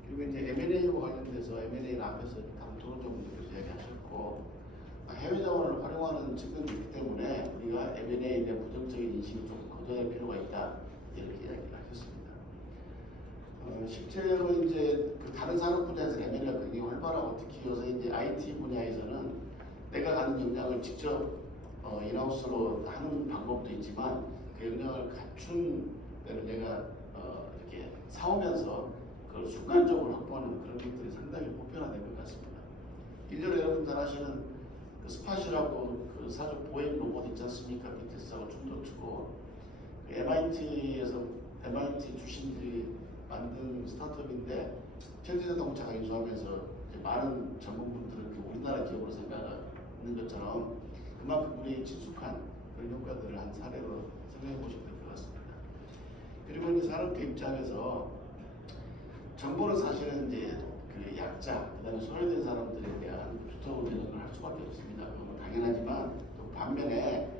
그리고 이제 M&A와 관련 것이다 이렇게 이야기를 하셨습니다. 실제로 이제 그 다른 산업 분야에서 M&A가 굉장히 활발하고 특히 요새 이제 IT 분야에서는 내가 가는 역량을 직접 인하우스로 하는 방법도 있지만 그 역량을 갖춘 데를 내가 이렇게 사오면서 그걸 순간적으로 확보하는 그런 것들이 상당히 보편화된 것 같습니다. 일전에 여러분 잘 아시는 그 스팟이라고 그 사전 보행 로봇 있지 않습니까? BTS하고 춤도 추고 그 MIT 출신들이 만든 스타트업인데 현대자동차가 인수하면서 이제 많은 전문분들은 그 우리나라 기업으로 생각하는 것처럼 그만큼 우리 친숙한 그런 효과들을 한 사례로 생각해 보시면 될 것 같습니다. 그리고 이제 산업계 입장에서 정보는 사실은 이제 그 약자, 그다음에 소외된 사람들에 대한 주도적 대응을 할 수밖에 없습니다. 그건 당연하지만 또 반면에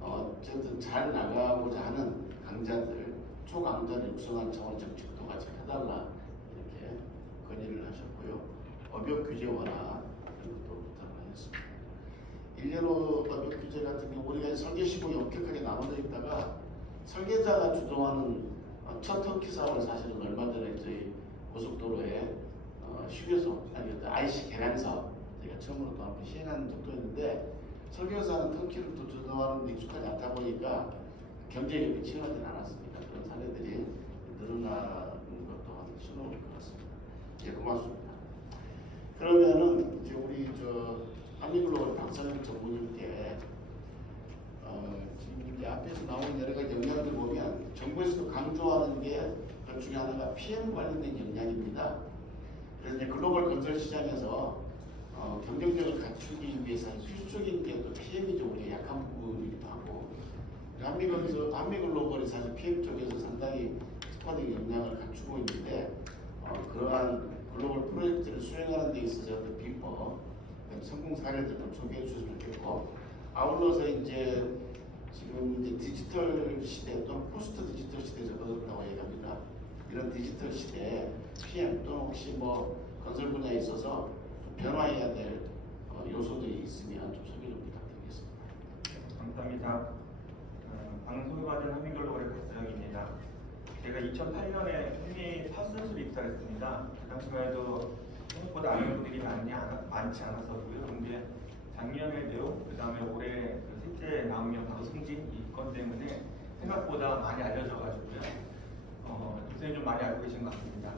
어쨌든 잘 나가고자 하는 강자들, 초강자를 육성하는 차원의 정책도 같이 해달라 이렇게 건의를 하셨고요. 업역 규제 완화 이런 것도 부탁을 하셨습니다. 일례로 업역 규제 같은 경우 우리가 설계 시공이 엄격하게 나눠져 있다가 설계자가 주도하는 첫 터키 사업을 사실은 얼마 전에 저희 고속도로에 휴게소 아니 IC 개량 사업 제가 처음으로 또 한번 시행한 적도 있는데 설계사는 터키를 또 주도하는 데 익숙하지 않다 보니까 경쟁력이 치열하지 않았습니다. 그런 사례들이 늘어나는 것도 한 신호일 것 같습니다. 예, 고맙습니다. 그러면은 이제 우리 한미글로벌 박선영 전무님께 지금 이제 앞에서 나온 여러 가지 역량들 보면 정부에서도 강조하는 게 그 중에 하나가 PM 관련된 역량입니다. 그래서 이제 글로벌 건설 시장에서 경쟁력을 갖추기 위해서 필수적인 게 또 PM이죠. 우리가 약한 부분이기도 하고 한미글로벌이 사실 PM 쪽에서 상당히 특화된 역량을 갖추고 있는데 그러한 글로벌 프로젝트를 수행하는 데 있어서 어떤 비법, 성공 사례들 좀 소개해 주셨으면 좋겠고 아울러서 이제 지금 이제 디지털 시대 또는 포스트 디지털 시대에 접어들었다고 얘기합니다. 이런 디지털 시대에 PM 또는 혹시 뭐 건설 분야에 있어서 변화해야 될 요소들이 있으면 좀 소개 좀 부탁드리겠습니다. 감사합니다. 방송받은 한미글로벌의 박서영입니다. 제가 2008년에 한미 파슨스로 입사를 했습니다. 그 당시만 해도 생각보다 아는 분들이 많지 않았었고요. 근데 작년에 내용, 그 다음에 올해 그 셋째 나오면 바로 승진 이 건 때문에 생각보다 많이 알려져가지고요. 요새 좀 많이 알고 계신 것 같습니다.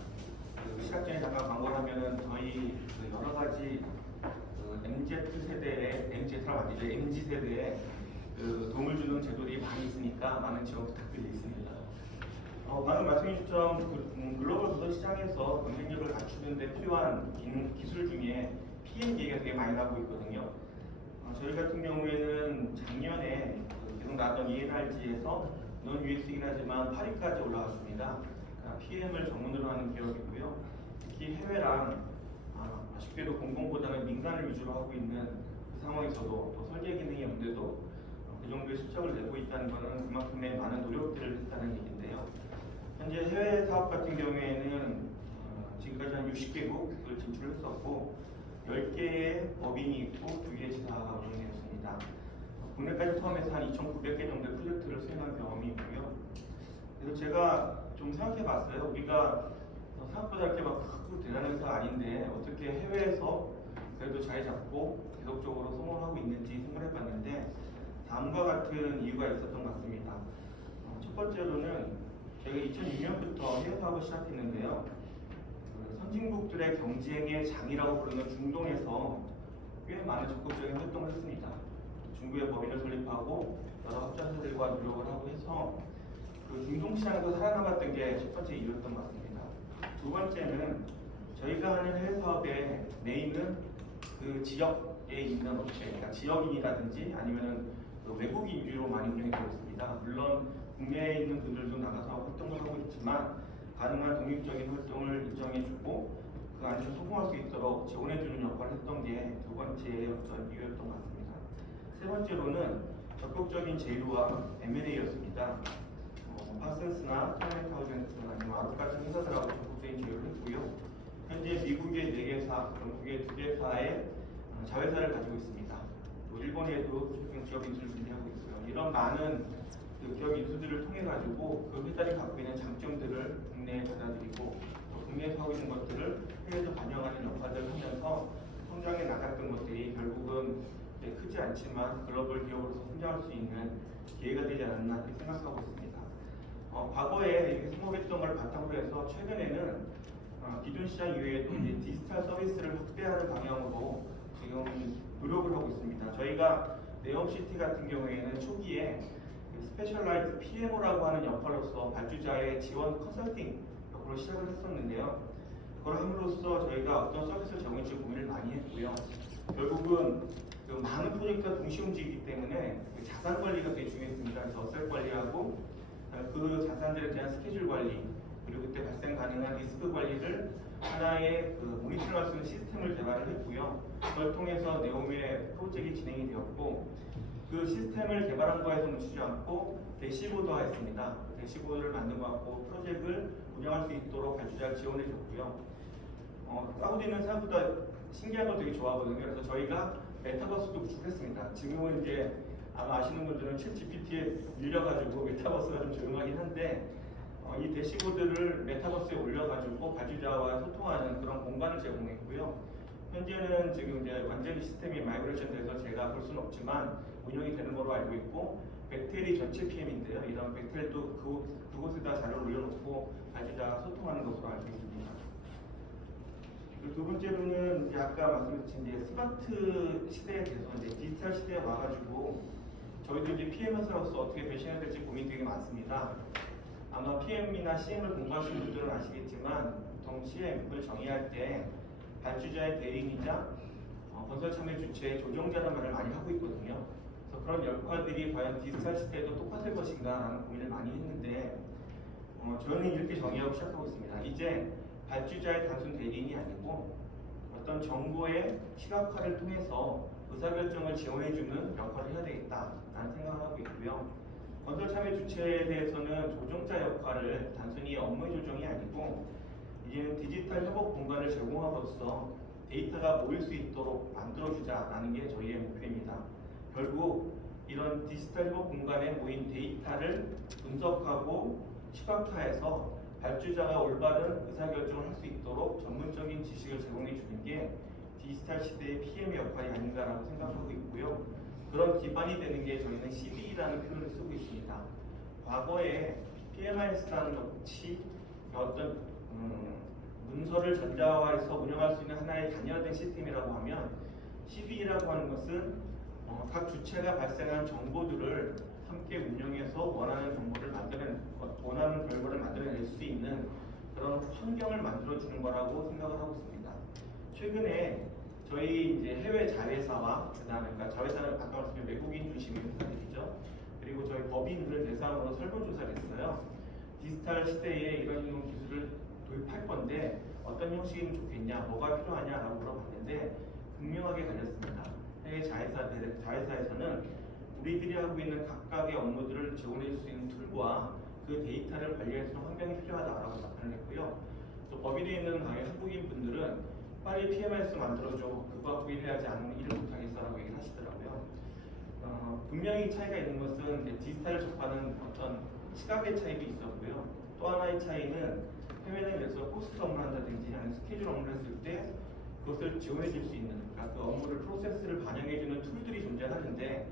그 시작 전에 잠깐 광고를 하면은 저희 그 여러 가지 MZ라고 아니죠. MZ세대에 그 도움을 주는 제도들이 많이 있으니까 많은 지원 부탁드리겠습니다. 방금 말씀해 주신 글로벌 도서 시장에서 경쟁력을 갖추는 데 필요한 기술 중에 PM 얘기가 되게 많이 나오고 있거든요. 저희 같은 경우에는 작년에 계속 나왔던 ENRG에서 넌 UX이긴 하지만 8위까지 올라갔습니다. 그러니까 PM을 전문으로 하는 기업이고요. 특히 해외랑 아쉽게도 공공보다는 민간을 위주로 하고 있는 그 상황에서도 또 설계 기능이 없는데도 그 정도의 실적을 내고 있다는 것은 그만큼의 많은 노력들을 했다는 얘기인데요. 현재 해외 사업 같은 경우에는 지금까지 한 60개국을 진출했었고 10개의 법인이 있고 2개의 지사가 운영되었습니다. 국내까지 포함해서 한 2,900개 정도의 프로젝트를 수행한 경험이 있고요. 그래서 제가 좀 생각해봤어요. 우리가 생각보다 이렇게 막 크고 대단한 회사가 아닌데 어떻게 해외에서 그래도 자리 잡고 계속적으로 성공하고 있는지 생각을 해봤는데 다음과 같은 이유가 있었던 것 같습니다. 첫 번째로는 제가 2006년부터 해외 사업을 시작했는데요. 선진국들의 경쟁의 장이라고 부르는 중동에서 꽤 많은 적극적인 활동을 했습니다. 중국의 법인을 설립하고 여러 합작사들과 노력을 하고 해서 그 중동 시장에서 살아남았던 게 첫 번째 이유였던 것 같습니다. 두 번째는 저희가 하는 해외 사업의 메인은 그 지역에 있는 업체, 그러니까 지역인이라든지 아니면은 그 외국인 위주로 많이 운영이 되고 있습니다. 물론 국내에 있는 분들도 나가서 활동을 하고 있지만 가능한 독립적인 활동을 인정해주고 그 안에서 성공할 수 있도록 지원해주는 역할을 했던 게 두 번째의 어떤 이유였던 것 같습니다. 세 번째로는 적극적인 제휴와 M&A였습니다. 파슨스나 타운앤타우젠스나 아니면 아웃 같은 회사들하고 적극적인 제휴를 했고요. 현재 미국의 4개사, 영국의 2개사의 자회사를 가지고 있습니다. 또 일본에도 기업 인수를 준비하고 있고요. 이런 많은 그 그 기업 인수들을 통해 가지고 그 회사를 갖고 있는 장점들을 국내에 받아들이고 또 국내에서 하고 있는 것들을 해외에서 반영하는 역할을 하면서 성장해 나갔던 것들이 결국은 크지 않지만 글로벌 기업으로서 성장할 수 있는 기회가 되지 않았나 그렇게 생각하고 있습니다. 과거에 이렇게 성공했던 걸 바탕으로 해서 최근에는 기존 시장 이외에도 이제 디지털 서비스를 확대하는 방향으로 지금 노력을 하고 있습니다. 저희가 네옴시티 같은 경우에는 초기에 스페셜라이즈 PMO라고 하는 역할로서 발주자의 지원 컨설팅 역할로 시작을 했었는데요. 그걸 함으로써 저희가 어떤 서비스를 제공할지 고민을 많이 했고요. 결국은 그 많은 프로젝트가 동시에 움직이기 때문에 그 자산 관리가 되게 중요했습니다. 그래서 어셋 관리하고 그 자산들에 대한 스케줄 관리 그리고 그때 발생 가능한 리스크 관리를 하나의 그 모니터링할 수 있는 시스템을 개발을 했고요. 그걸 통해서 네옴의 프로젝트가 진행이 되었고 그 시스템을 개발한 거에서 멈추지 않고 대시보드화했습니다. 대시보드를 만든 것 같고 프로젝트를 운영할 수 있도록 발주자를 지원해 줬고요. 사우디는 생각보다 신기한 걸 되게 좋아하거든요. 그래서 저희가 메타버스도 구축했습니다. 지금은 이제 아마 아시는 분들은 챗 GPT에 밀려가지고 메타버스가 좀 조용하긴 한데 이 대시보드를 메타버스에 올려가지고 발주자와 소통하는 그런 공간을 제공했고요. 현재는 지금 이제 완전히 시스템이 마이그레이션 돼서 제가 볼 수는 없지만 운영이 되는 걸로 알고 있고 벡텔이 전체 PM인데요. 이런 벡텔도 그곳에다 자료를 올려놓고 발주자와 소통하는 것으로 알고 있습니다. 그리고 두 번째로는 이제 아까 말씀드린 이제 스마트 시대에 대해서 이제 디지털 시대에 와가지고 저희도 이제 PM 회사로서 어떻게 배신해야 될지 고민이 되게 많습니다. 아마 PM이나 CM을 공부하시는 분들은 아시겠지만 보통 CM을 정의할 때 발주자의 대리인이자 건설 참여 주체의 조정자라는 말을 많이 하고 있거든요. 그래서 그런 역할들이 과연 디지털 시대에도 똑같을 것인가라는 고민을 많이 했는데 저는 이렇게 정의하고 시작하고 있습니다. 이제 발주자의 단순 대리인이 아니고 어떤 정보의 시각화를 통해서 의사결정을 지원해주는 역할을 해야 되겠다라는 생각을 하고 있고요. 건설 참여 주체에 대해서는 조정자 역할을 단순히 업무의 조정이 아니고 이제는 디지털 협업 공간을 제공함으로써 데이터가 모일 수 있도록 만들어주자라는 게 저희의 목표입니다. 결국 이런 디지털 협업 공간에 모인 데이터를 분석하고 시각화해서 발주자가 올바른 의사결정을 할 수 있도록 전문적인 지식을 제공해 주는 게 디지털 시대의 PM의 역할이 아닌가라고 생각하고 있고요. 그런 기반이 되는 게 저희는 CD라는 표현을 쓰고 있습니다. 과거에 PMIS라는 것이 어떤 문서를 전자화해서 운영할 수 있는 하나의 단열된 시스템이라고 하면 CD라고 하는 것은 각 주체가 발생한 정보들을 함께 운영해서 원하는 결과를 만들어낼 수 있는 그런 환경을 만들어주는 거라고 생각을 하고 있습니다. 최근에 저희 이제 해외 자회사와 그다음에 그러니까 자회사는 아까 말씀드린 외국인 중심의 회사들이죠. 그리고 저희 법인을 대상으로 설문조사를 했어요. 디지털 시대에 이런 기술을 도입할 건데 어떤 형식이면 좋겠냐, 뭐가 필요하냐라고 물어봤는데 분명하게 갈렸습니다. 해외 자회사에서는 우리들이 하고 있는 각각의 업무들을 제공해 줄 수 있는 툴과 그 데이터를 관리할 수 있는 환경이 필요하다라고 답변을 했고요. 또 법인에 있는 한국인 분들은 빨리 PMIS 만들어줘, 그거 갖고 일해야지 않으면 일을 못하겠어라고 얘기를 하시더라고요. 분명히 차이가 있는 것은 이제 디지털을 접하는 어떤 시각의 차이도 있었고요. 또 하나의 차이는 해외는 그래서 코스트 업무를 한다든지 아니면 스케줄 업무를 했을 때 그것을 지원해 줄 수 있는 그러니까 그 업무를 프로세스를 반영해 주는 툴들이 존재하는데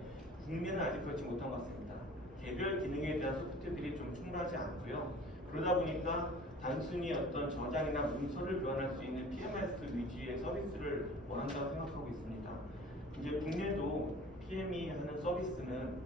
국내는 아직 그렇지 못한 것 같습니다. 개별 기능에 대한 소프트들이 좀 충분하지 않고요. 그러다 보니까 단순히 어떤 저장이나 문서를 교환할 수 있는 PMIS 위주의 서비스를 원한다고 생각하고 있습니다. 이제 국내도 PM이 하는 서비스는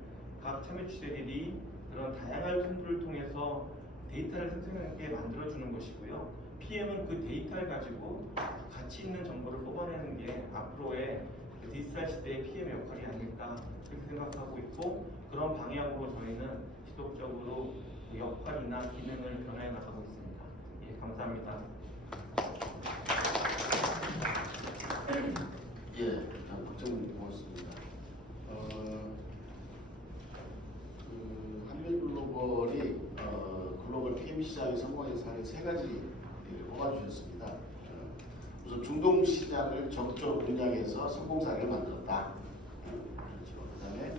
각 참여주체들이 그런 다양한 툴들을 통해서 데이터를 생성하게 만들어주는 것이고요. PM은 그 데이터를 가지고 가치 있는 정보를 뽑아내는 게 앞으로의 디지털 시대의 PM의 역할이 아닐까 그렇게 생각하고 있고 그런 방향으로 저희는 지속적으로 그 역할이나 기능을 변화해 나가고 있습니다. 예, 감사합니다. 예, 박정민 고맙습니다. 한미글로벌이 글로벌 PM 시장의 성공의 사례 세 가지를 뽑아주셨습니다. 우선 중동 시장을 적극적으로 공략해서 성공 사례를 만들었다. 그렇죠. 그다음에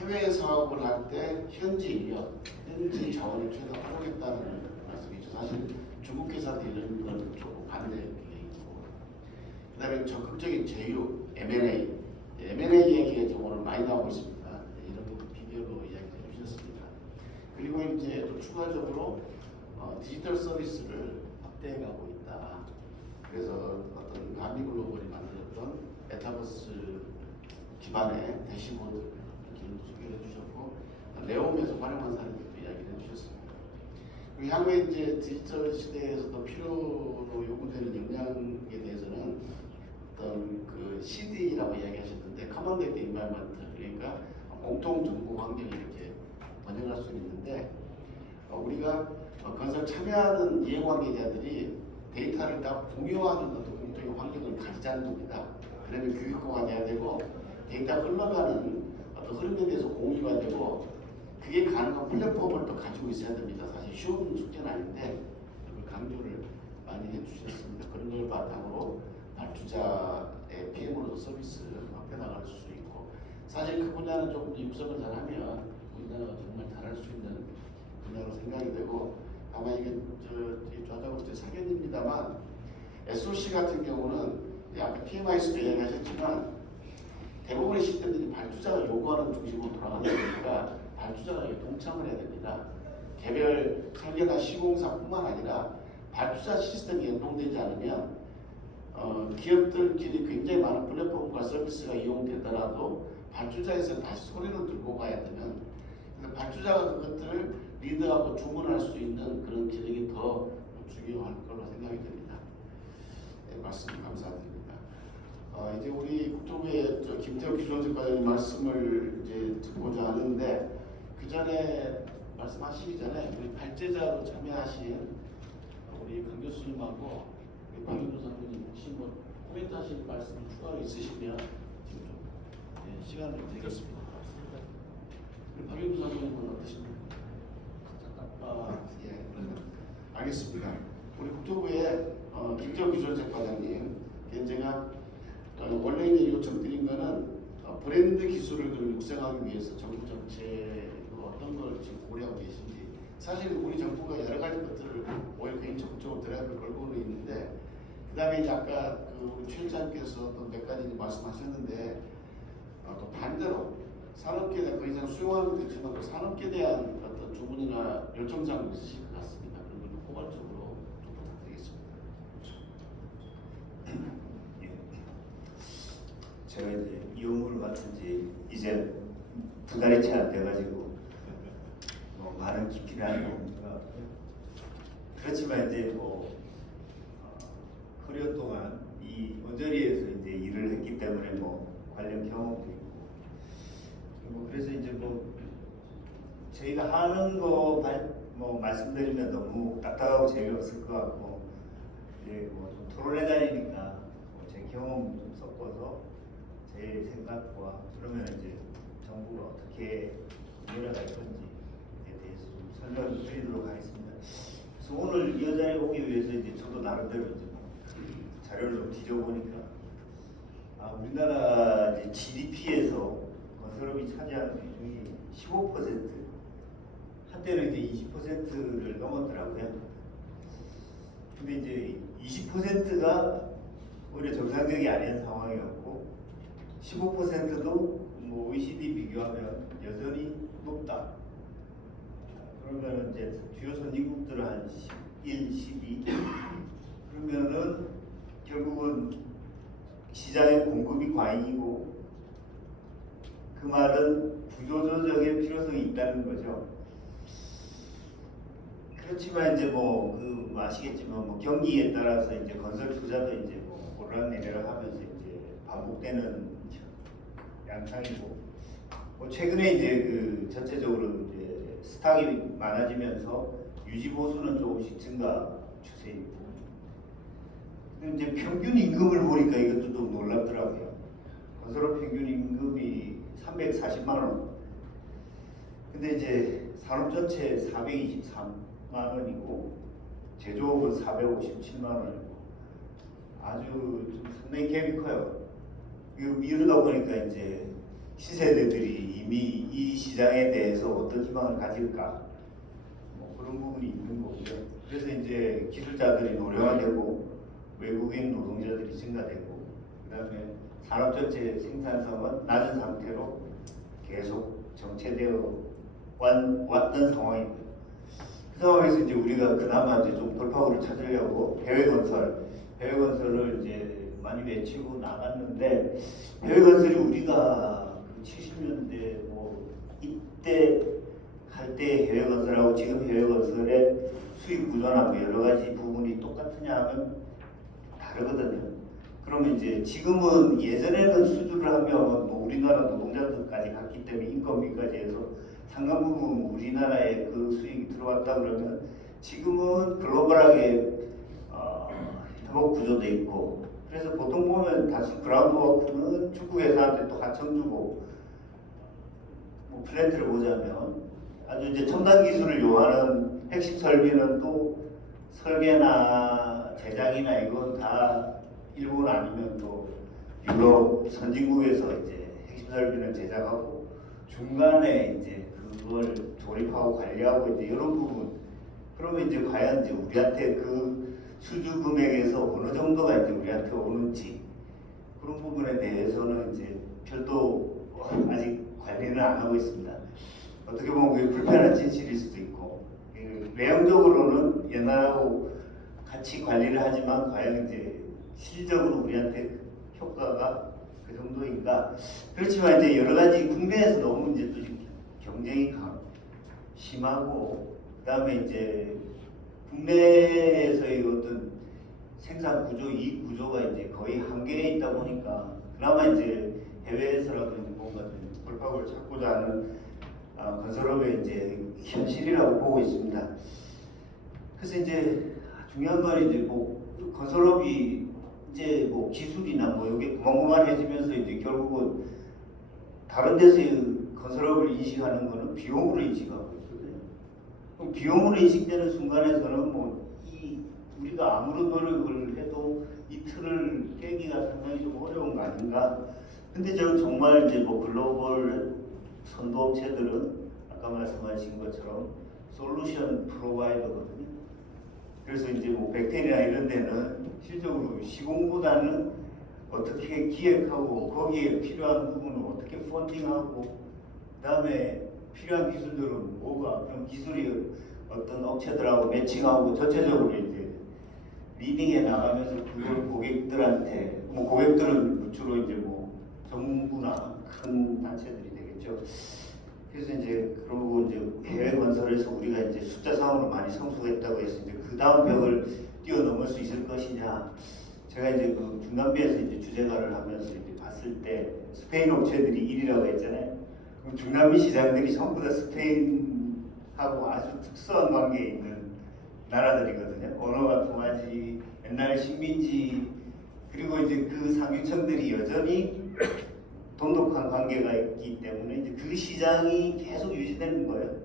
해외 사업을 할 때 현지 인력, 현지 자원을 최대한 활용했다는 말씀이죠. 사실 중국 회사도 이런 건 조금 반대 입장이고, 그다음에 적극적인 제휴, M&A 얘기가 좀 오늘 많이 나오고 있습니다. 이런 거 비교로 이야기해 주셨습니다. 그리고 이제 또 추가적으로 디지털 서비스를 확대해가고 있다. 그래서 어떤 한미글로벌이 만들었던 메타버스 기반의 대시보드 이렇게 소개를 해주셨고, 네옴에서 활용한 사례들도 이야기를 해주셨습니다. 그리고 향후에 이제 디지털 시대에서도 필요로 요구되는 역량에 대해서는 어떤 그 CD라고 이야기하셨는데 커먼 데이터 인바이먼트, 그러니까 공통 정보 환경이 이렇게 번영할 수 있는데, 우리가 건설 참여하는 이해관계자들이 데이터를 다 공유하는 어떤 공통의 환경을 가지자는 겁니다. 그러면 교육화가 돼야 되고, 데이터 흘러가는 어떤 흐름에 대해서 공유가 되고, 그게 가능한 플랫폼을 또 가지고 있어야 됩니다. 사실 쉬운 숙제는 아닌데 그걸 강조를 많이 해주셨습니다. 그런 걸 바탕으로 발주자의 PM으로도 서비스를 확대 나갈 수 있고, 사실 그 분야는 조금 더 육성을 잘하면 우리나라가 정말 잘할 수 있는 분야로 생각이 되고, 아마 이게 저작업체 사견입니다만 SOC 같은 경우는 아까 PMI에서도 이야기하셨지만 대부분의 시스템들이 발주자가 요구하는 중심으로 돌아가는 거니까 발주자가 동참을 해야 됩니다. 개별 설계나 시공사뿐만 아니라 발주자 시스템이 연동되지 않으면 기업들끼리 굉장히 많은 플랫폼과 서비스가 이용되더라도 발주자에서 다시 소리를 들고 가야 되는, 그래서 발주자가 그것들을 리드하고 주문할 수 있는 그런 기능이 더 중요할 걸로 생각이 됩니다. 네, 말씀 감사드립니다. 이제 우리 국토부의 김태호 기술원장과장님 말씀을 이제 듣고자 하는데, 그 전에 말씀하시기 전에 우리 발제자로 참여하신 우리 강 교수님하고 우리 박윤주 선생님 혹시 뭐 코멘트 하실 말씀 추가로 있으시면 지금 좀 시간을 좀 드리겠습니다. 우리 박윤주 선생님은 어떠십니까? 예, 알겠습니다. 우리 국토부의 김태호 기술원장과장님, 제가 원래 이제 요청드린 거는 브랜드 기술을 육성하기 위해서 정부 정책 어떤 걸 지금 고려하고 계신지, 사실 우리 정부가 여러 가지 것들을 오히려 굉장히 적극적으로 드라이브를 걸고는 있는데, 그 다음에 이제 아까 우리 최 회장께서 또 몇 가지 말씀하셨는데, 또 반대로 산업계에 대한 더 이상 수용하는 것 있지만 또 산업계에 대한 어떤 주문이나 열정장이 있으실 것 같습니다. 그런 걸 포괄적으로 좀 부탁드리겠습니다. 제가 이제 이 업무를 맡은 지 이제 2달이 채 안 돼가지고 많은 깊이는 아니고, 그렇지만 이제 커리어 동안 이 언저리에서 이제 일을 했기 때문에 관련 경험도 있고, 그래서 이제 저희가 하는 거 말씀드리면 너무 딱딱하고 재미없을 것 같고, 이제 좀 토론회 다니니까 제 경험 좀 섞어서 제 생각과, 그러면 이제 정부가 어떻게 이해나갈 건지에 대해서 좀 설명을 드리도록 하겠습니다. 그래서 오늘 이 자리에 오기 위해서 이제 저도 나름대로 이제 자료를 좀 뒤져보니까, 우리나라 이제 GDP에서 건설업이 차지하는 비중이 15%, 한때는 이제 20%를 넘었더라고요. 근데 이제 20%가 오히려 정상적이 아닌 상황이었고, 15%도 OECD 비교하면 여전히 높다. 그러면 이제 주요 선진국들은 한 11, 12. 그러면은 결국은 시장의 공급이 과잉이고, 그 말은 구조조정의 필요성이 있다는 거죠. 그렇지만 이제 아시겠지만 경기에 따라서 이제 건설 투자도 이제 오르락내리락 하면서 이제 반복되는 양상이고, 최근에 이제 전체적으로 이제 스탁이 많아지면서 유지 보수는 조금씩 증가 추세이고, 근데 이제 평균 임금을 보니까 이것도 좀 놀랍더라고요. 건설업 평균 임금이 340만 원. 근데 이제 산업 전체 423만 원이고, 제조업은 457만 원이고, 아주 좀 상당히 갭이 커요. 이러다 보니까 이제 시세대들이 이미 이 시장에 대해서 어떤 희망을 가질까 뭐 그런 부분이 있는 거고요. 그래서 이제 기술자들이 노령화되고 외국인 노동자들이 증가되고 그다음에 산업 전체 생산성은 낮은 상태로 계속 정체되어 왔던 상황입니다. 그 상황에서 이제 우리가 그나마 이제 좀 돌파구를 찾으려고 해외 건설을 이제 많이 외치고 나갔는데 해외 건설이 우리가 70년대 뭐 이때 할 때 해외 건설하고 지금 해외 건설의 수익 구조나 뭐 여러 가지 부분이 똑같으냐 하면 다르거든요. 그러면 이제 지금은 예전에는 수주를 하면 뭐 우리나라 노동자들까지 갔기 때문에 인건비까지 해서 상당 부분 우리나라에 그 수익이 들어왔다 그러면 지금은 글로벌하게 협업 구조도 있고 그래서 보통 보면 단순 그라운드 워크는 중국 회사한테 또 하청 주고 뭐 플랜트를 보자면 아주 이제 첨단 기술을 요하는 핵심 설비는 또 설계나 제작이나 이건 다 일본 아니면 또 유럽 선진국에서 이제 핵심 설비는 제작하고 중간에 이제 그걸 조립하고 관리하고 이제 이런 부분 그러면 이제 과연 이제 우리한테 그 수주 금액에서 어느 정도가 이제 우리한테 오는지 그런 부분에 대해서는 이제 별도 아직 관리는 안 하고 있습니다. 어떻게 보면 그게 불편한 진실일 수도 있고 외형적으로는 옛날하고 같이 관리를 하지만 과연 이제 실질적으로 우리한테 효과가 그 정도인가? 그렇지만 이제 여러 가지 국내에서 너무 이제 또 경쟁이 심하고 그다음에 이제 국내에서의 어떤 생산 구조, 이익 구조가 이제 거의 한계에 있다 보니까 그나마 이제 해외에서라도 뭔가 좀 돌파구를 찾고자 하는 건설업의 이제 현실이라고 보고 있습니다. 그래서 이제 중요한 건 이제 뭐 건설업이 이제 뭐 기술이나 뭐 이게 고만고만해지면서 이제 결국은 다른 데서의 건설업을 인식하는 거는 비용으로 인식하고 있거든요. 그럼 비용으로 인식되는 순간에서는 뭐 우리가 아무런 노력을 해도 이 틀을 깨기가 상당히 좀 어려운 거 아닌가. 근데 저는 정말 이제 뭐 글로벌 선도업체들은 아까 말씀하신 것처럼 솔루션 프로바이더거든요. 그래서 이제 뭐 백태리나 이런 데는 실적으로 시공보다는 어떻게 기획하고 거기에 필요한 부분을 어떻게 펀딩하고 그다음에 필요한 기술들은 뭐가 그런 기술이 어떤 업체들하고 매칭하고 전체적으로 이제 리딩해 나가면서 그걸 고객들한테 뭐 고객들은 주로 이제 뭐 정부나 큰 단체들이 되겠죠. 그래서 이제 그러고 이제 해외 건설에서 우리가 이제 숫자상으로 많이 성숙했다고 해서 이제 그 다음 벽을 뛰어넘을 수 있을 것이냐. 제가 이제 그 중남미에서 이제 주재가를 하면서 이제 봤을 때 스페인 업체들이 1위라고 했잖아요. 그럼 중남미 시장들이 전부 다 스페인하고 아주 특수한 관계에 있는 나라들이거든요. 언어가 통하지, 옛날 식민지, 그리고 이제 그 상류층들이 여전히 돈독한 관계가 있기 때문에 이제 그 시장이 계속 유지되는 거예요.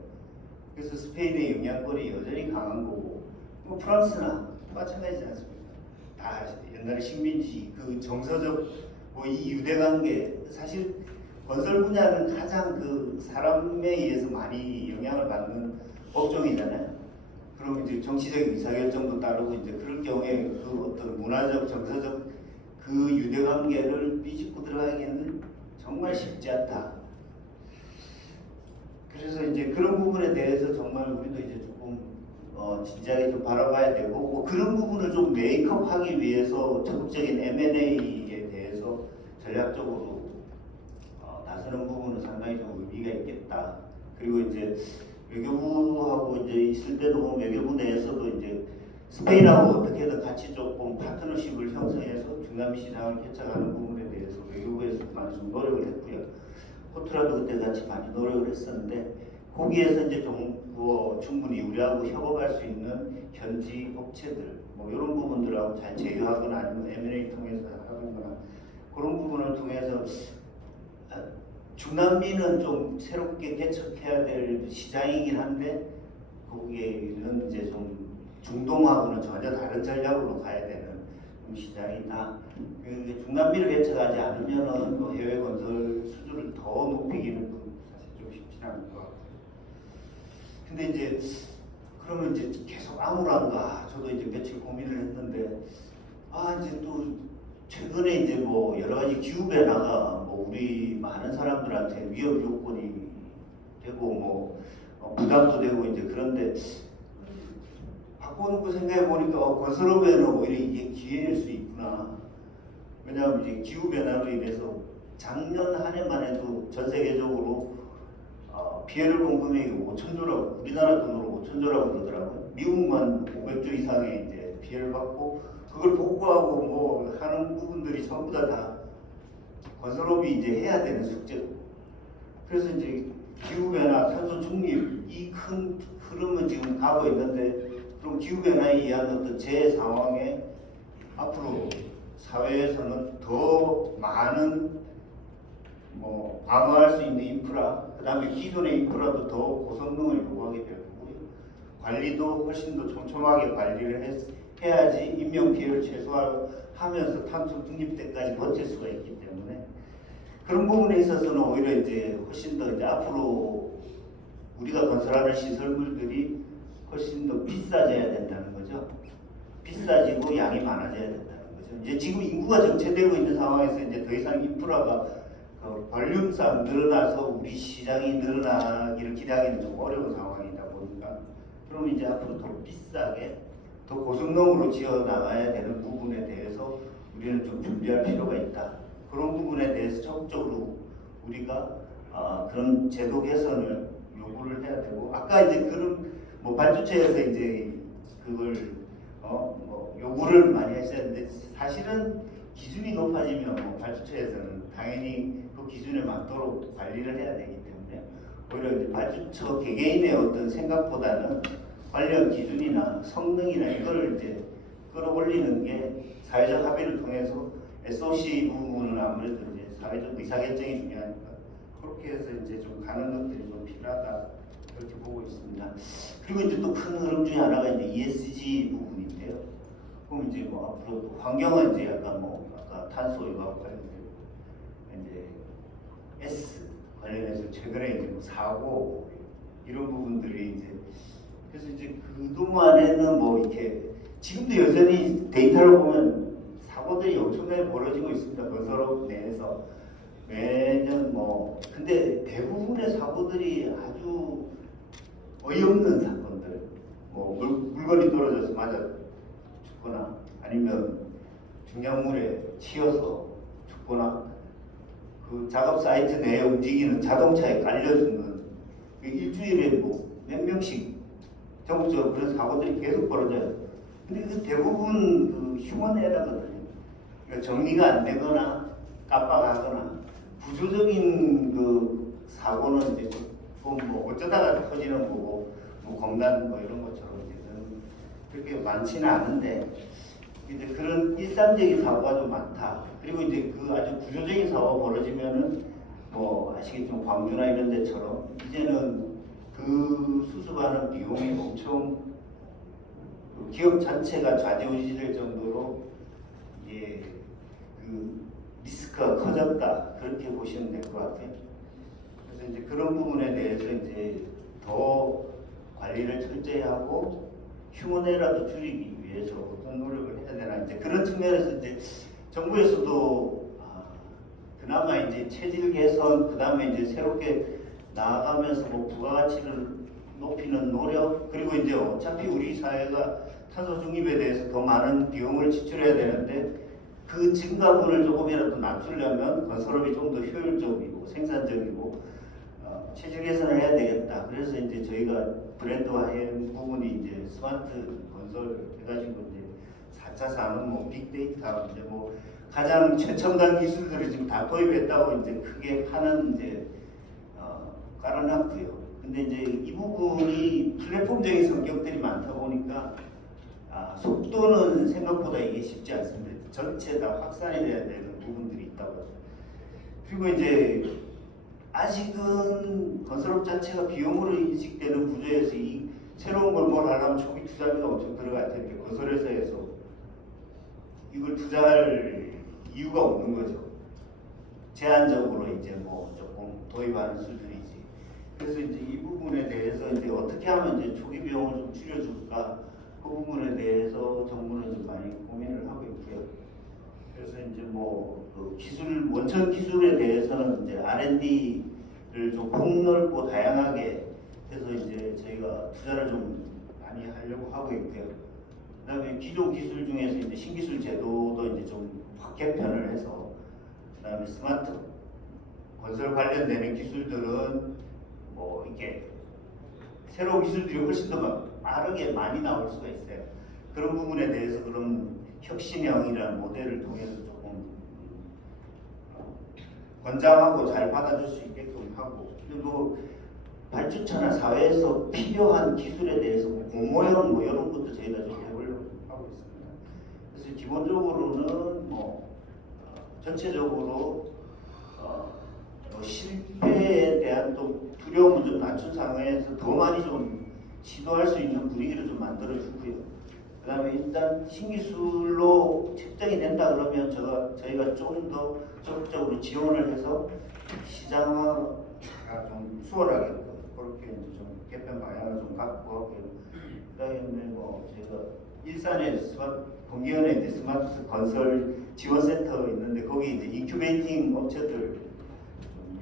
그래서 스페인의 영향권이 여전히 강한 거고, 뭐 프랑스나 마찬가지지 않습니까? 다 옛날에 식민지, 그 정서적 뭐 이 유대 관계, 사실 건설 분야는 가장 그 사람에 의해서 많이 영향을 받는 업종이잖아요. 그럼 이제 정치적인 의사결정도 따르고 이제 그럴 경우에 그 어떤 문화적, 정서적 그 유대 관계를 비집고 들어가기에는 정말 쉽지 않다. 그래서 이제 그런 부분에 대해서 정말 우리도 이제 조금 진지하게 좀 바라봐야 되고 뭐 그런 부분을 좀 메이크업하기 위해서 적극적인 M&A에 대해서 전략적으로 나서는 부분은 상당히 좀 의미가 있겠다. 그리고 이제 외교부하고 이제 있을 때도 보면 외교부 내에서도 이제 스페인하고 어떻게든 같이 조금 파트너십을 형성해서 중남미 시장을 개척하는 부분에 대해서 외교부에서 많이 좀 노력을 했고요. 코트라도 그때 같이 많이 노력을 했었는데 거기에서 이제 좀 충분히 우리하고 협업할 수 있는 현지 업체들 뭐 이런 부분들하고 잘 제휴하거나 아니면 M&A 통해서 하거나 그런 부분을 통해서 중남미는 좀 새롭게 개척해야 될 시장이긴 한데 거기에는 이제 좀 중동하고는 전혀 다른 전략으로 가야 되는 시장이다. 중남미를 개척하지 않으면은 해외 건설 수준을 더 높이기는 사실 좀 쉽지 않다. 근데 이제 그러면 이제 계속 암울한가? 저도 이제 며칠 고민을 했는데 이제 또 최근에 이제 뭐 여러 가지 기후 변화가 뭐 우리 많은 사람들한테 위험 요건이 되고 뭐 부담도 되고 이제 그런데 바꿔놓고 생각해 보니까 건설업에는 오히려 이게 기회일 수 있구나. 왜냐하면 이제 기후 변화로 인해서 작년 한 해만 해도 전 세계적으로 피해를 본 금액이 5천조라고, 우리나라 돈으로 5천조라고 그러더라고요. 미국만 500조 이상의 이제 피해를 받고 그걸 복구하고 뭐 하는 부분들이 전부 다 건설업이 이제 해야 되는 숙제고. 그래서 이제 기후 변화, 탄소 중립 이 큰 흐름은 지금 가고 있는데 그럼 기후 변화에 의한 어떤 재 상황에 앞으로 사회에서는 더 많은 뭐 방어할 수 있는 인프라, 그 다음에 기존의 인프라도 더 고성능을 요구하게 될 거고요. 관리도 훨씬 더 촘촘하게 관리를 해야지 인명 피해를 최소화하면서 탄소 중립 때까지 버틸 수가 있기 때문에 그런 부분에 있어서는 오히려 이제 훨씬 더 이제 앞으로 우리가 건설하는 시설물들이 훨씬 더 비싸져야 된다는 거죠. 비싸지고 양이 많아져야 된다는 거죠. 이제 지금 인구가 정체되고 있는 상황에서 이제 더 이상 인프라가 볼륨상 늘어나서 우리 시장이 늘어나기를 기대하기는 좀 어려운 상황이다 보니까 그럼 이제 앞으로 더 비싸게 더 고성능으로 지어 나가야 되는 부분에 대해서 우리는 좀 준비할 필요가 있다. 그런 부분에 대해서 적극적으로 우리가 그런 제도 개선을 요구를 해야 되고 아까 이제 그런 뭐 발주처에서 이제 그걸 뭐 요구를 많이 하셨는데 사실은 기준이 높아지면 뭐 발주처에서는 당연히 그 기준에 맞도록 관리를 해야 되기 때문에 오히려 이제 발주처 개개인의 어떤 생각보다는 관련 기준이나 성능이나 이걸 이제 끌어올리는 게 사회적 합의를 통해서 SOC 부분은 아무래도 이제 사회적 의사결정이 중요하니까 그렇게 해서 이제 좀 가는 것들이 좀 필요하다 그렇게 보고 있습니다. 그리고 이제 또 큰 흐름 중에 하나가 이제 ESG 부분인데요. 그럼 이제 뭐 앞으로 환경은 이제 약간 뭐 아까 탄소 이거 관련되고 이제 S 관련해서 최근에 이제 뭐 사고 이런 부분들이 이제 그래서 이제 그동안에는 뭐 이렇게 지금도 여전히 데이터를 보면 사고들이 엄청나게 벌어지고 있습니다. 건설업 내에서 매년 뭐 근데 대부분의 사고들이 아주 어이없는 사건들 뭐 물건이 떨어져서 맞아 죽거나 아니면 중량물에 치여서 죽거나 그 작업 사이트 내에 움직이는 자동차에 깔려 죽는 일주일에 뭐 몇 명씩 전국적으로 그런 사고들이 계속 벌어져요. 근데 그 대부분 그 휴먼 에러거든요. 그러니까 정리가 안 되거나 깜빡하거나 구조적인 그 사고는 이제 뭐 어쩌다가 터지는 거고 뭐 검단 뭐 이런 것처럼 이제 그렇게 많지는 않은데 이제 그런 일상적인 사고가 좀 많다. 그리고 이제 그 아주 구조적인 사고가 벌어지면은 뭐 아시겠지만 광주나 이런 데처럼 이제는 그 수습하는 비용이 엄청 그 기업 자체가 좌지우지될 정도로 이게 그 리스크가 커졌다 그렇게 보시면 될 것 같아요. 그래서 이제 그런 부분에 대해서 이제 더 관리를 철저히 하고 휴먼에라도 줄이기 위해서 어떤 노력을 해야 되나 이제 그런 측면에서 이제 정부에서도 그나마 이제 체질 개선 그다음에 이제 새롭게 나아가면서 뭐 부가가치를 높이는 노력 그리고 이제 어차피 우리 사회가 탄소 중립에 대해서 더 많은 비용을 지출해야 되는데 그 증가분을 조금이라도 낮추려면 건설업이 좀 더 효율적이고 생산적이고 체질 개선을 해야 되겠다. 그래서 이제 저희가 브랜드화한 부분이 이제 스마트 건설 해가지고 이제 4차 산업 뭐 빅데이터 이제 뭐 가장 최첨단 기술들을 지금 다 도입했다고 이제 크게 하는 이제 깔아놨고요. 근데 이제 이 부분이 플랫폼적인 성격들이 많다 보니까 속도는 생각보다 이게 쉽지 않습니다. 전체 다 확산이 돼야 되는 부분들이 있다고. 그리고 이제 아직은 건설업 자체가 비용으로 인식되는 구조에서 이 새로운 걸 뭘 하려면 초기 투자비가 엄청 들어갈 텐데 건설회사에서 이걸 투자할 이유가 없는 거죠. 제한적으로 이제 뭐 조금 도입하는 수준이지. 그래서 이제 이 부분에 대해서 그래서 이제 어떻게 하면 이제 초기 비용을 좀 줄여줄까 그 부분에 대해서 정부는 좀 많이 고민을 하고 있고요. 그래서 이제 뭐그 기술 원천 기술에 대해서는 이제 R&D를 좀 폭넓고 다양하게 해서 이제 저희가 투자를 좀 많이 하려고 하고 있고요. 그다음에 기존 기술 중에서 이제 신기술 제도도 이제 좀 확 개편을 해서 그다음에 스마트 건설 관련되는 기술들은 뭐 이렇게 새로운 기술들이 훨씬 더 빠르게 많이 나올 수가 있어요. 그런 부분에 대해서 그런 혁신형이라는 모델을 통해서 조금 권장하고 잘 받아줄 수 있게끔 하고, 그리고 발주처나 사회에서 필요한 기술에 대해서 공모형 뭐 이런 것도 저희가 좀 해보려고 하고 있습니다. 그래서 기본적으로는 뭐 전체적으로 뭐 실패에 대한 좀 두려움을 좀 낮춘 상황에서 더 많이 좀 시도할 수 있는 분위기를 좀 만들어주고요. 그 다음에 일단 신기술로 책정이 된다 그러면 저희가 좀 더 적극적으로 지원을 해서 시장화가 좀 수월하게끔 그렇게 이제 좀 개편 방향을 좀 갖고 하고요. 그 다음에 뭐 저희가 일산에 공기원에 이제 스마트 건설 지원센터 있는데 거기 이제 인큐베이팅 업체들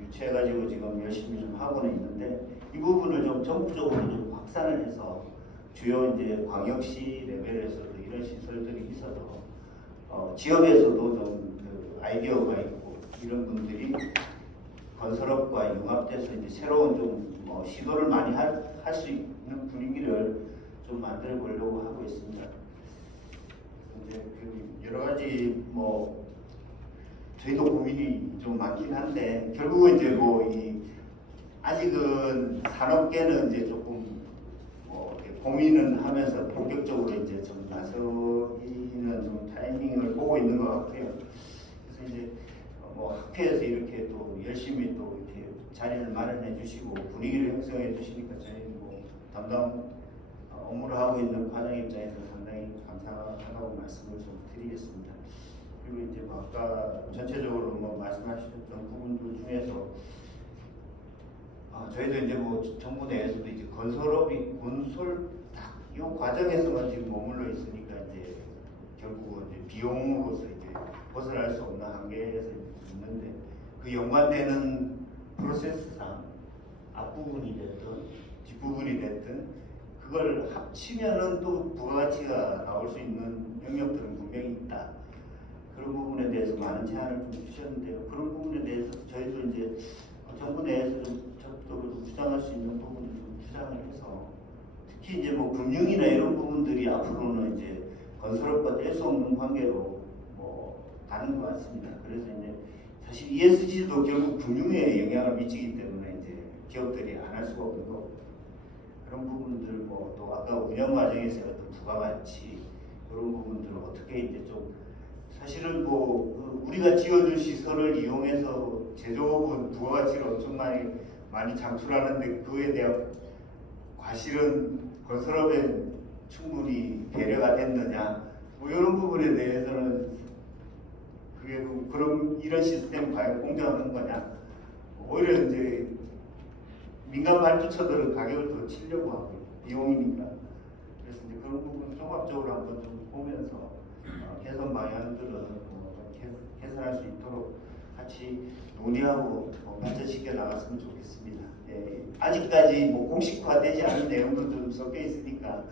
유치해가지고 지금 열심히 좀 하고는 있는데 이 부분을 좀 전국적으로 좀 확산을 해서 주요 이제 광역시 레벨에서도 이런 시설들이 있어서 지역에서도 좀 그 아이디어가 있고 이런 분들이 건설업과 융합돼서 이제 새로운 좀 시도를 많이 할 수 있는 분위기를 좀 만들어 보려고 하고 있습니다. 이제 그 여러 가지 뭐 저희도 고민이 좀 많긴 한데 결국은 이제 뭐 이 아직은 산업계는 이제 조금 뭐 이렇게 고민은 하면서 본격적으로 이제 좀 나서기는 좀 타이밍을 보고 있는 것 같고요. 그래서 이제 뭐 학회에서 이렇게 또 열심히 또 이렇게 자리를 마련해 주시고 분위기를 형성해 주시니까 저희 뭐 담당 업무를 하고 있는 과장 입장에서 상당히 감사하다고 말씀을 좀 드리겠습니다. 그리고 이제 뭐 아까 전체적으로 뭐 말씀하셨던 부분들 중에서 저희도 이제 뭐 정부 내에서도 이제 건설업이 이 과정에서만 지금 머물러 있으니까 이제 결국은 이제 비용으로서 이제 벗어날 수 없는 한계에서 있는데 그 연관되는 프로세스상 앞부분이 됐든 뒷부분이 됐든 그걸 합치면은 또 부가가치가 나올 수 있는 영역들은 분명히 있다. 그런 부분에 대해서 많은 제안을 좀 주셨는데요. 그런 부분에 대해서 저희도 이제 정부 내에서 좀 적극적으로 좀 주장할 수 있는 부분을 좀 주장을 해서 특히 이제 뭐 금융이나 이런 부분들이 앞으로는 이제 건설업과 뗄 수 없는 관계로 뭐 가는 것 같습니다. 그래서 이제 사실 ESG도 결국 금융에 영향을 미치기 때문에 이제 기업들이 안 할 수가 없는 거고 그런 부분들 뭐 또 아까 운영 과정에서의 어떤 부가가치 그런 부분들을 어떻게 이제 좀 사실은 뭐 우리가 지어준 시설을 이용해서 제조업은 부가가치를 엄청 많이 창출하는데 그에 대한 과실은 건설업에 충분히 배려가 됐느냐 뭐 이런 부분에 대해서는 그게 그럼 이런 시스템 과연 공정한 거냐 오히려 이제 민간 발주처들은 가격을 더 치려고 하고 비용이니까 그래서 이제 그런 부분 종합적으로 한번 좀 보면서 개선 방향들은 개선할 수 있도록 같이 논의하고 발전시켜 나갔으면 좋겠습니다. 예, 아직까지 뭐 공식화되지 않은 내용도 좀 섞여 있으니까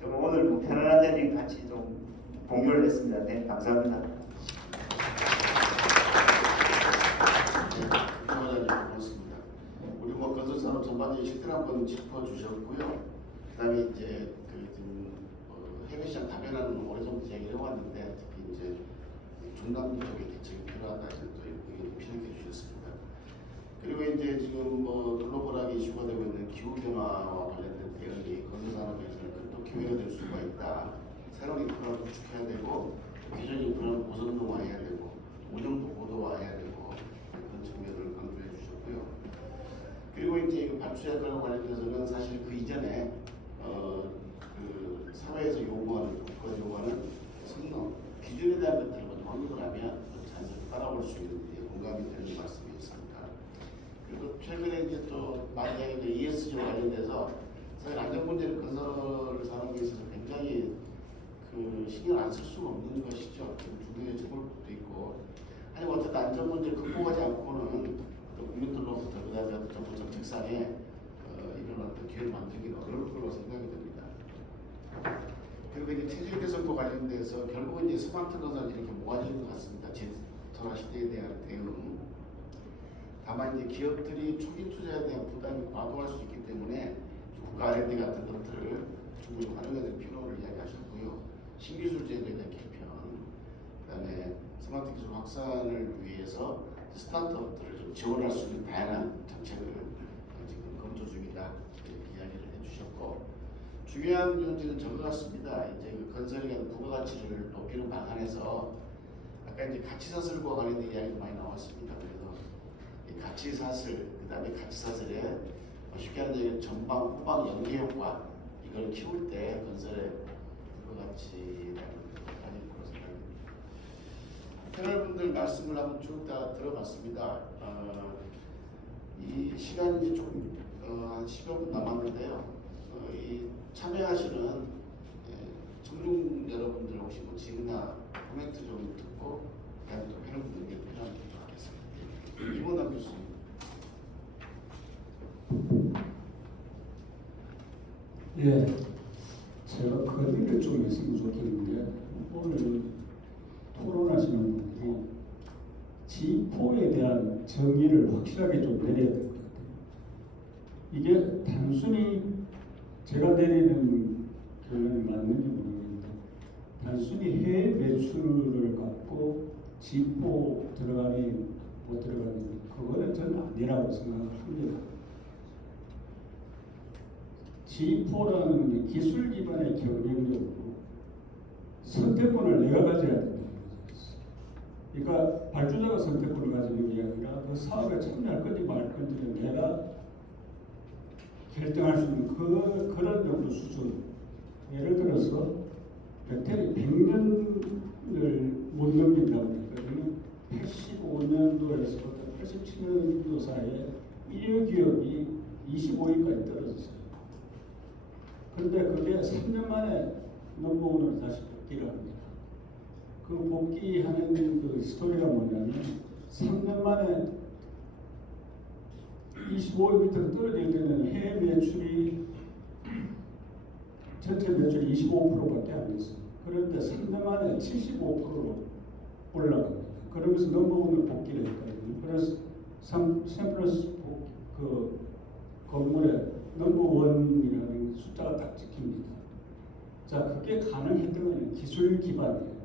좀 오늘 뭐 편안한 자리에 같이 좀 공유를 했습니다. 네, 감사합니다. 고맙습니다. 우리 뭐 건설산업 전반적인 실태를 한번 짚어주셨고요. 그다음에 이제 해외 시장 다변화는 오래전부터 얘기를 해왔는데 특히 이제 중남미 쪽의 대책이 필요하다 이제 또 의견을 피력해 주셨습니다. 그리고 이제 지금 뭐 글로벌하게 이슈가 되고 있는 기후 변화와 관련된 대응이 건설산업에서는 큰 기회가 될 수가 있다. 새로운 인프라를 구축해야 되고 기존 인프라는 고성능화해야 되고 운영도 고도화해야 되고 그런 측면을 강조해 주셨고요. 그리고 이제 발주 약관과 관련돼서는 사실 그 이전에 그 사회에서 요구하는 국가 요구하는 성능 기준에 대한 것들을 확립을 하면 자연스럽게 따라올 수 있는 공감이 되는 말씀이었습니다. 그리고 최근에 이제 또 많이 ESG 관련돼서 문제는 건설을 사는 데 있어서 굉장히 그 신경 안 쓸 수가 없는 것이죠. 중도에 적을 것도 있고. 아니 어쨌든 안전 문제를 극복하지 않고는 또 국민들로부터 그다음에 어떤 정부 정책상에 이런 어떤 기회를 만들기는 어려울 거라고 생각이 듭니다. 그리고 이게 체질 개선과 관련돼서 결국은 이제 스마트 건설이 이렇게 모아지는 것 같습니다. 디지털화 시대에 대한 대응. 다만 이제 기업들이 초기 투자에 대한 부담이 과도할 수 있기 때문에 국가 R&D 같은 것들을 충분히 활용해야 될 필요를 이야기하셨고요. 신기술제도에 대한 개편, 그다음에 스마트 기술 확산을 위해서 스타트업들을 좀 지원할 수 있는 다양한 정책을 지금 검토 중이다 이렇게 이야기를 해주셨고, 중요한 문제는 저거 같습니다. 이제 그 건설에 대한 부가가치를 높이는 방안에서 아까 이제 가치사슬과 관련된 이야기도 많이 나왔습니다. 그래서 이 가치사슬, 그다음에 가치사슬에 쉽게 말하면 전방, 후방 연계 효과 이걸 키울 때 건설의 부가가치라는 것을 가질 거라고 생각합니다. 패널분들 말씀을 한번 쭉 다 들어봤습니다. 이 시간이 조금 한 10여 분 남았는데요. 이 참여하시는 청중 여러분들 혹시 뭐 질의나 코멘트 좀 듣고 그다음에 또 패널분들께 필요한 게 하겠습니다. 이문남 교수님. 예, 제가 건의를 좀 했으면 좋겠는데 오늘 토론하시는 분들이 G4에 대한 정의를 확실하게 좀 내려야 될 것 같아요. 이게 단순히 제가 내리는 결론이 맞는지 모르겠는데 단순히 해외 매출을 갖고 G4 들어가니 못 들어가니 그거는 저는 아니라고 생각합니다. G4라는 기술 기반의 경쟁력으로 선택권을 내가 가져야 된다는 거죠. 그러니까 발주자가 선택권을 가지는 게 아니라 그 사업에 참여할 건지 말 건지는 내가 결정할 수 있는 그런 정도 수준. 예를 들어서 배터리 100년을 못 넘긴다고 했거든요. 85년도에서부터 87년도 사이에 1위 기업이 25위까지 떨어졌어요. 그런데 그게 3년 만에 넘버원으로 다시 복귀를 합니다. 그 복귀하는 그 스토리가 뭐냐면 3년 만에 25위 밑으로 떨어질 때는 해외 매출이 전체 매출이 25%밖에 안 됐어요. 그런데 3년 만에 75%로 올라갑니다. 그러면서 넘버원으로 복귀를 했거든요. 그래서 샘플러스 그 건물에 넘버원이라는 숫자가 딱 찍힙니다. 자, 그게 가능했던 건 기술 기반이에요.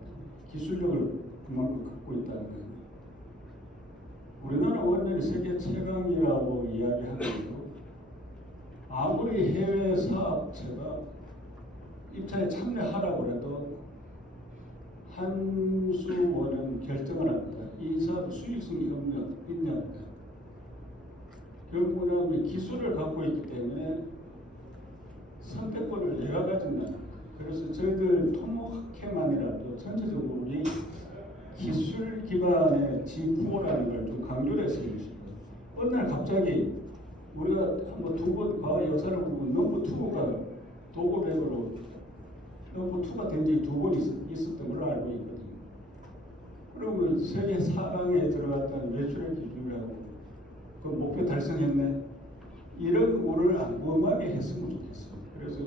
기술력을 그만큼 갖고 있다는 거예요. 우리나라 원전이 세계 최강이라고 이야기하면서 아무리 해외 사업체가 입찰에 참여하라고 해도 한수원은 결정을 합니다. 이 사업 수익성이 있냐. 결국은 기술을 갖고 있기 때문에 선택권을 내가 가진다. 그래서 저희들 토목학회만이라도 전체적으로 우리 기술 기반의 G4라는 걸 좀 강조를 했어요. 어느 날 갑자기 우리가 한번 두 번 과거 역사를 보면 넘버 2가 도고백으로 넘버 2가 된 적이 2번 있었던 걸로 알고 있거든요. 그러면 세계 4강에 들어갔다는 매출의 기준이라고 그 목표 달성했네. 이런 거를 엄하게 했으면 좋겠어요. 그래서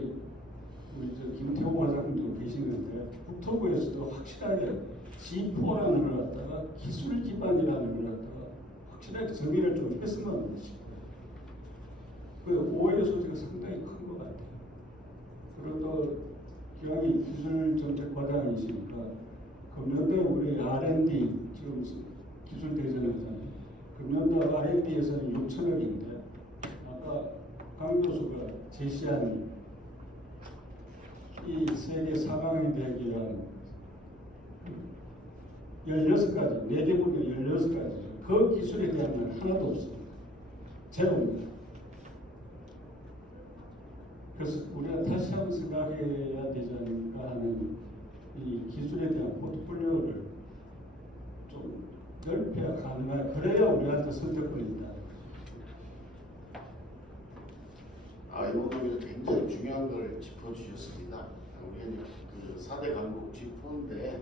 우리 저 김태호 과장님도 계시는데 국토부에서도 확실하게 G4라는 걸 갖다가 기술 기반이라는 걸 갖다가 확실하게 정의를 좀 했으면 하는 것이고 그 오해의 소지가 상당히 큰 것 같아요. 그리고 또 기왕이 기술정책과장이시니까 금년도에 우리 R&D 지금 기술 대전이잖아요. 금년도 R&D 예산이 6천억인데 아까 강 교수가 제시한 이 세계 4강에 되기 위한 16가지, 4개국의 16가지죠. 그 기술에 대한 건 하나도 없습니다. 제로입니다. 그래서 우리가 다시 한번 생각해야 되지 않을까 하는 이 기술에 대한 포트폴리오를 좀 넓혀야 가능한, 그래야 우리한테 선택권이 있다. 이번 분께서 굉장히 중요한 걸 짚어주셨습니다. 우리가 이제 그 4대 강국 짚었는데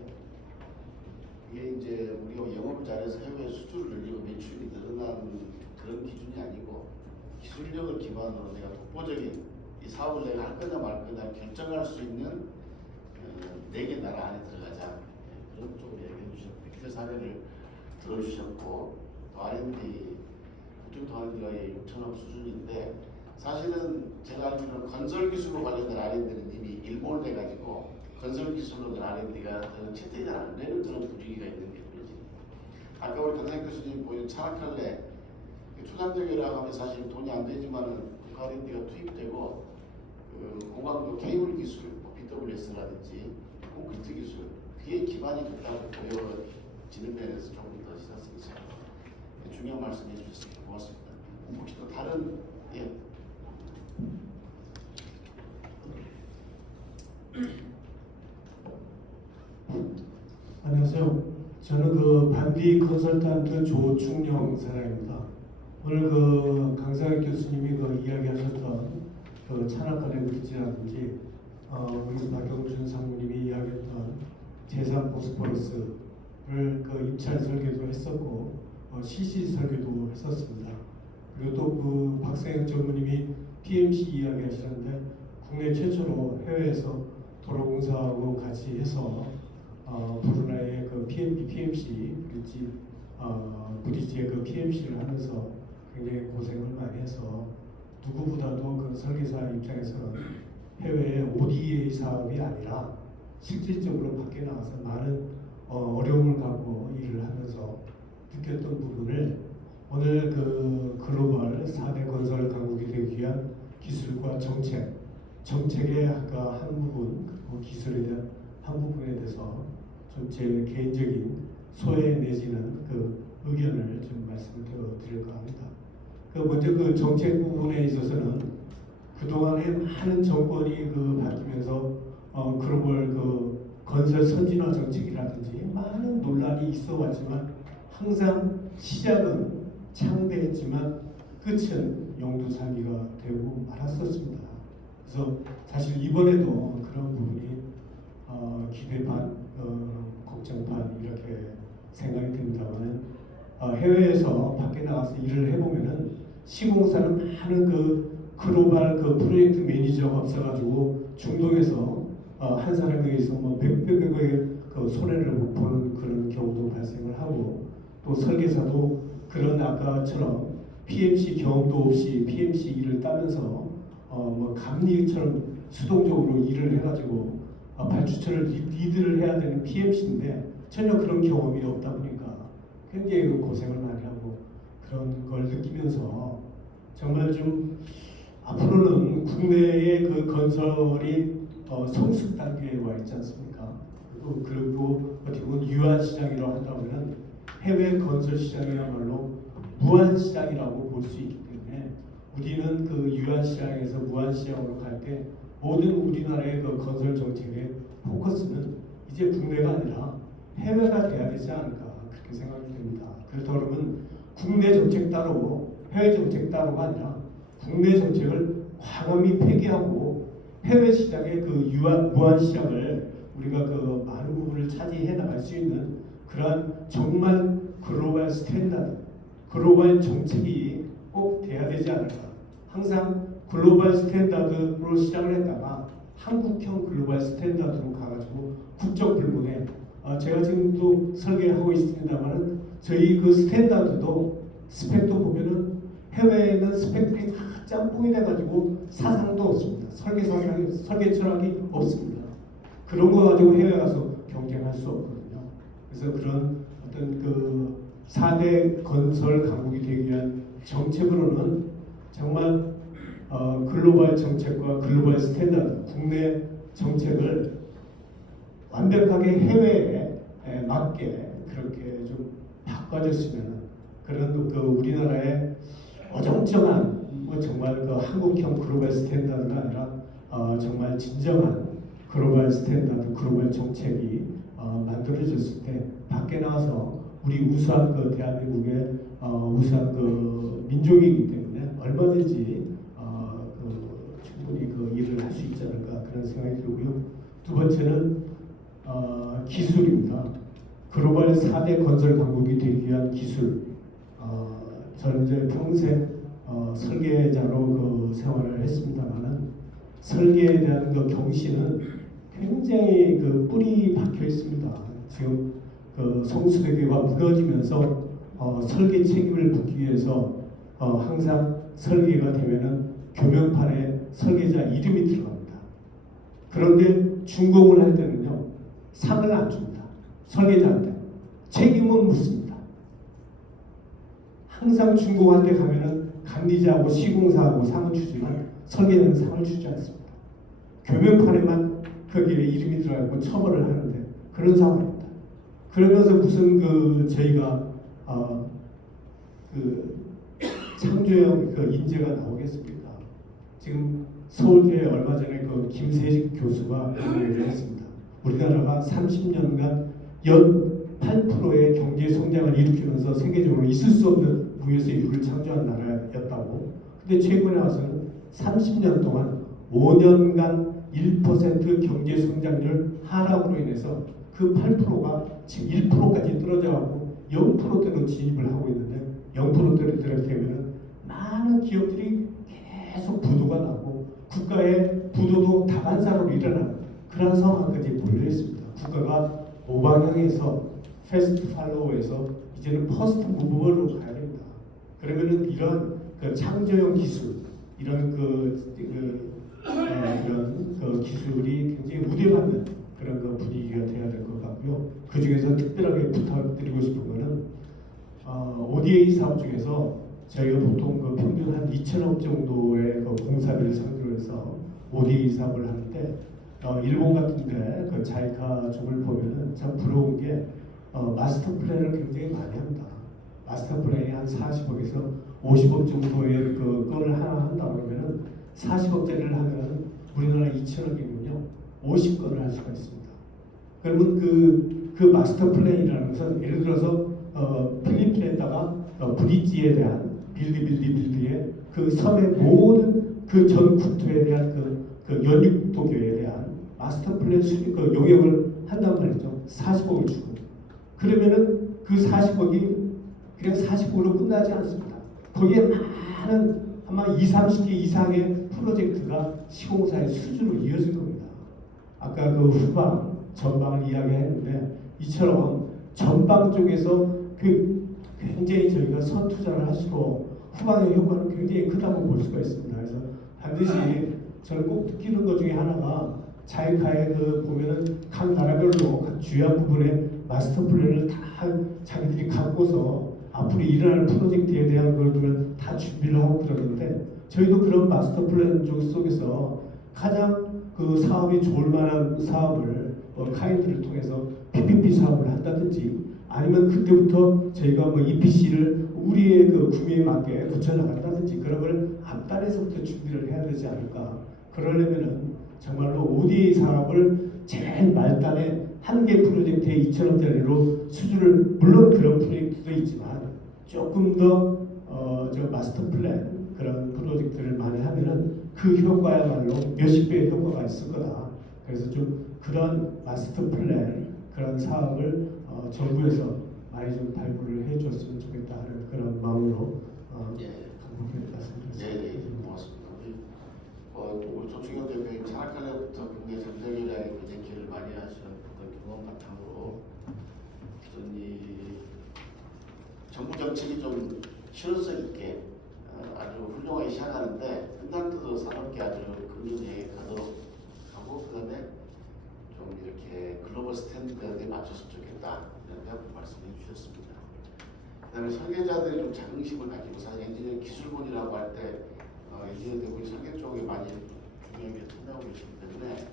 이게 이제 우리가 영업을 잘해서 해외 수주를 늘리고 매출이 늘어나는 그런 기준이 아니고 기술력을 기반으로 내가 독보적인 이 사업을 내가 할 거냐 말 거냐 결정할 수 있는 4개 나라 안에 들어가자 그런 쪽으로 얘기해 주셨고 기대 사례를 들어주셨고 또 R&D 그쪽도 R&D가 6천억 수준인데 사실은 제가 알기로는 건설 기술로 관련된 R&D는 이미 일본을 해가지고 건설 기술로 된 R&D가 채택이 잘 안 되는 그런 분위기가 있는 게 보여집니다. 아까 우리 강상 교수님 보여준 찬학할래 초단적이라고 하면 사실 돈이 안 되지만은 그 R&D가 투입되고 그 고강도 케이블 기술, 뭐 BWS라든지 콘크리트 기술 그게 기반이 됐다고 보여지는 면에서 조금 더 시사성이 있습니다. 중요한 말씀 해주셨습니다. 고맙습니다. 혹시 또 다른 안녕하세요. 저는 그 반디 컨설턴트 조충영 사람입니다. 오늘 그 강상혁 교수님이 그 이야기하셨던 그 찬학관의 물질이라든지 우리 박영준 상무님이 이야기했던 제3 보스포러스를 그 입찰 설계도 했었고 CC 설계도 했었습니다. 그리고 또 그 박상혁 전무님이 PMC 이야기하시는데 국내 최초로 해외에서 도로공사하고 같이 해서 브루나이의 그 PMC 브리지의 그 PMC를 하면서 굉장히 고생을 많이 해서 누구보다도 그 설계사 입장에서는 해외의 ODA 사업이 아니라 실질적으로 밖에 나가서 많은 어려움을 갖고 일을 하면서 느꼈던 부분을 오늘 그 글로벌 4대 건설 강국이 되기 위한 기술과 정책의 아까 한 부분, 그리고 기술에 대한 한 부분에 대해서 좀 제 개인적인 소회 내지는 그 의견을 좀 말씀드릴까 합니다. 그 먼저 그 정책 부분에 있어서는 그동안에 많은 정권이 그 바뀌면서 글로벌 그 건설 선진화 정책이라든지 많은 논란이 있어 왔지만 항상 시작은 창대했지만 끝은 용두사미가 되고 말았었습니다. 그래서 사실 이번에도 그런 부분이 기대 반, 걱정 반 이렇게 생각이 듭니다만 해외에서 밖에 나가서 일을 해보면은 시공사는 많은 그 글로벌 그 프로젝트 매니저가 없어가지고 중동에서 한 사람에 의해서 뭐 몇백억의 그 손해를 못 보는 그런 경우도 발생을 하고 또 설계사도 그런 아까처럼 PMC 경험도 없이 PMC 일을 따면서 뭐 감리처럼 수동적으로 일을 해가지고 발주처를 리드를 해야 되는 PMC인데 전혀 그런 경험이 없다 보니까 굉장히 고생을 많이 하고 그런 걸 느끼면서 정말 좀 앞으로는 국내의 그 건설이 성숙 단계에 와 있지 않습니까? 그리고 어떻게 보면 유한 시장이라고 한다면 해외 건설 시장이야말로 무한 시장이라고 볼 수 있기 때문에 우리는 그 유한 시장에서 무한 시장으로 갈 때 모든 우리나라의 그 건설 정책의 포커스는 이제 국내가 아니라 해외가 돼야 되지 않을까 그렇게 생각이 됩니다. 그렇다면 국내 정책 따로 해외 정책 따로가 아니라 국내 정책을 과감히 폐기하고 해외 시장의 그 무한 시장을 우리가 그 많은 부분을 차지해 나갈 수 있는 그러한 정말 글로벌 스탠다드, 글로벌 정책이 꼭 돼야 되지 않을까. 항상 글로벌 스탠다드로 시작을 했다가 한국형 글로벌 스탠다드로 가가지고 국적 불문에 제가 지금도 설계하고 있습니다만은 저희 그 스탠다드도 스펙도 보면은 해외에는 스펙들이 다 짬뽕이 돼가지고 사상도 없습니다. 설계 철학이 없습니다. 그런 거 가지고 해외 가서 경쟁할 수 없거든요. 그래서 그런 어떤 그 4대 건설 강국이 되기 위한 정책으로는 정말 글로벌 정책과 글로벌 스탠다드, 국내 정책을 완벽하게 해외에 맞게 그렇게 좀 바꿔줬으면 그런 그 우리나라의 어정쩡한 정말 그 한국형 글로벌 스탠다드가 아니라 정말 진정한 글로벌 스탠다드, 글로벌 정책이 만들어졌을 때 밖에 나와서 우리 우수한 그 대한민국의 우수한 그 민족이기 때문에 얼마든지 그 있지 않을까 그런 생각이 들고요. 두 번째는 기술입니다. 글로벌 4대 건설 강국이 되기 위한 기술. 저는 이제 평생 설계자로 그 생활을 했습니다만은 설계에 대한 그 경신은 굉장히 그 뿌리 박혀 있습니다. 지금 그 성수대교가 무너지면서 설계 책임을 묻기 위해서 항상 설계가 되면은 교명판에 설계자 이름이 들어갑니다. 그런데 준공을 할 때는요 상을 안 줍니다. 설계자한테 책임은 묻습니다. 항상 준공할 때 가면은 감리자하고 시공사하고 상을 주지만 설계자는 상을 주지 않습니다. 교명판에만 거기에 이름이 들어가고 처벌을 하는데 그런 상황입니다. 그러면서 무슨 그 저희가 그 창조형 그 인재가 나오겠습니까? 지금 서울대 얼마 전에 그 김세식 교수가 그런 얘기를 했습니다. 우리나라가 30년간 연 8%의 경제 성장을 일으키면서 세계적으로 있을 수 없는 무역수입을 창조한 나라였다고. 근데 최근에 와서는 30년 동안 5년간 1% 경제 성장률 하락으로 인해서 그 8%가 지금 1%까지 떨어져가고 0%대로 진입을 하고 있는데 0%대로 되면은 많은 기업들이 계속 부도가 나고 국가의 부도도 다반사로 일어나는 그런 상황까지 몰려 있습니다. 국가가 오방향에서 패스트 팔로우에서 이제는 퍼스트 무버로 가야 됩니다. 그러면은 이런 그 창조형 기술 이런 이런 그 기술이 굉장히 우대받는 그런 그 분위기가 돼야 될 것 같고요. 그 중에서 특별하게 부탁드리고 싶은 거는 ODA 사업 중에서 저희가 보통 그 평균 한 2천억 정도의 그 공사비를 상대로 해서 ODA 사업을 하는데 일본 같은데 그 자이카 쪽을 보면은 참 부러운 게 마스터 플랜을 굉장히 많이 합니다. 마스터 플랜이 한 40억에서 50억 정도의 그 건을 하나 한다 그러면은 40억짜리를 하면은 우리나라 2천억이면요 50건을 할 수가 있습니다. 그러면 그 마스터 플랜이라는 것은 예를 들어서 필리핀에다가 브릿지에 대한 빌드의 그 섬의 모든 그 전 국토에 대한 그 연육도교에 대한 마스터 플랜 그 용역을 한단 말이죠. 40억을 주고 그러면은 그 40억이 그냥 40억으로 끝나지 않습니다. 거기에 많은 아마 20, 30개 이상의 프로젝트가 시공사의 수주로 이어질 겁니다. 아까 그 후방, 전방을 이야기했는데 이처럼 전방 쪽에서 굉장히 저희가 선투자를 할수록 후방의 효과는 굉장히 크다고 볼 수가 있습니다. 그래서 반드시 저는 꼭 느끼는 것 중에 하나가 자이카에 그 보면은 각 나라별로 각 주요한 부분에 마스터 플랜을 다 자기들이 갖고서 앞으로 일어날 프로젝트에 대한 걸 다 준비를 하고 그러는데 저희도 그런 마스터 플랜 속에서 가장 그 사업이 좋을 만한 사업을 카인드를 통해서 PPP 사업을 한다든지 아니면 그때부터 저희가 뭐 EPC를 우리의 그 구매에 맞게 붙여나간다든지 그런 걸 앞단에서부터 준비를 해야 되지 않을까. 그러려면은 정말로 ODA 사업을 제일 말단에 한 개 프로젝트에 2천억짜리로 수주를 물론 그런 프로젝트도 있지만 조금 더 저 마스터 플랜 그런 프로젝트를 많이 하면은 그 효과야말로 몇십 배의 효과가 있을 거다. 그래서 좀 그런 마스터 플랜 그런 사업을 정부에서 많이 좀 발굴을 해줬으면 좋겠다 하는 그런 마음으로 강북에 말씀드렸습니다. 네, 고맙습니다. 우리 조충현 대표님 창학관에부터 굉장히 전쟁이라는 굉장히 길을 많이 하셨던 경험 바탕으로 이 정부 정책이 좀 실효성 있게 아주 훌륭하게 시작하는데 끝날 때도 산업계 아주 긍정적이게 가도록 하고 그다음에 좀 이렇게 글로벌 스탠다드에 맞췄으면 좋겠다 이런 말씀해 주셨습니다. 그다음에 설계자들이 좀 자긍심을 가지고 사실 엔지니어링 기술본이라고 할 때 엔지니어들이 설계 쪽에 많이 중요하게 생각하고 계시기 때문에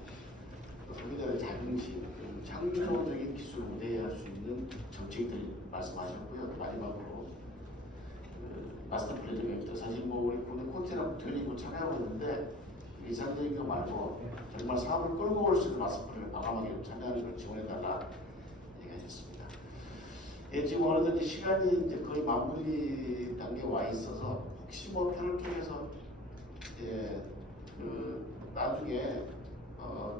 설계자의 자긍심, 창조적인 기술을 우대할 수 있는 정책들 말씀하셨고요. 마지막으로 마스터 플랜 정책도 사실 뭐 우리 군의 콘테이너 트레이닝을 참여하고 있는데 일상적인 거 말고 정말 사업을 끌고 올 수 있는 마스터 플랜을 과감하게 참여하는 걸 지원해달라 얘기하셨습니다. 예, 지금 어느덧 시간이 이제 거의 마무리 단계에 와 있어서 혹시 뭐 패널 쪽에서 나중에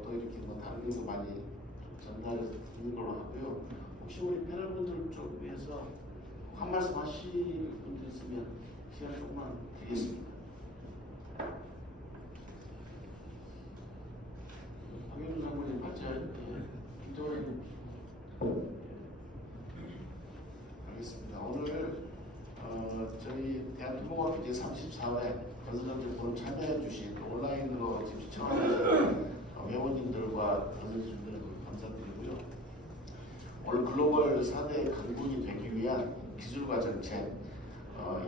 또 이렇게 뭐 다른 것도 많이 전달해서 드리는 걸로 하고요. 혹시 우리 패널분들 좀 위해서 한 말씀 하실 분들 있으면 시간 조금만 드리겠습니다. 박영준 장관님 맞아요? 김정은 알겠습니다. 오늘 저희 대한토목학교 제34회 건설정책 포럼 참여해 주신 온라인으로 지금 시청하는 회원님들과 건설주분들 감사드리고요. 오늘 글로벌 4대 강국이 되기 위한 기술과 정책,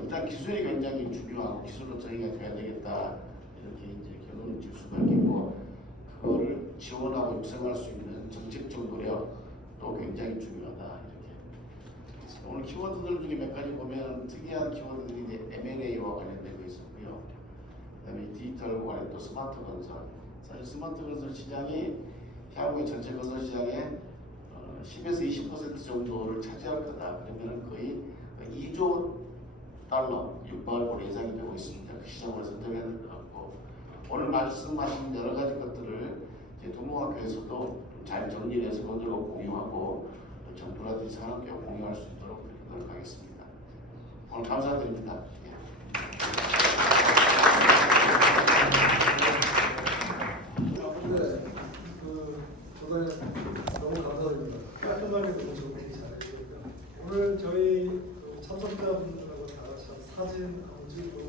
일단 기술이 굉장히 중요하고 기술로 저희가 돼야 되겠다 이렇게 이제 결론을 질 수가 있겠고, 그거를 지원하고 육성할 수 있는 정책적 노력도 굉장히 중요하다 이렇게. 오늘 키워드들 중에 몇 가지 보면 특이한 키워드들이 이제 M&A와 관련되고 있었고요. 그다음에 디지털과 관련 또 스마트 건설. 사실 스마트 건설 시장이 향후의 전체 건설 시장의 10에서 20% 정도를 차지할 거다. 그러면 거의 2조 달러 육박할 거로 예상이 되고 있습니다. 그 시장으로 선정해야 될 것 같고, 오늘 말씀하신 여러 가지 것들을 이제 도모학교에서도 잘 정리해서 그들과 공유하고 정부라든지 산업계와 공유할 수 있도록 노력하겠습니다. 오늘 감사드립니다. 네, 저도 너무 감사드립니다. 깔끔하게 보시고 되게 잘해주셨고요. 오늘 저희 참석자분들하고 다 같이 사진 한번 찍고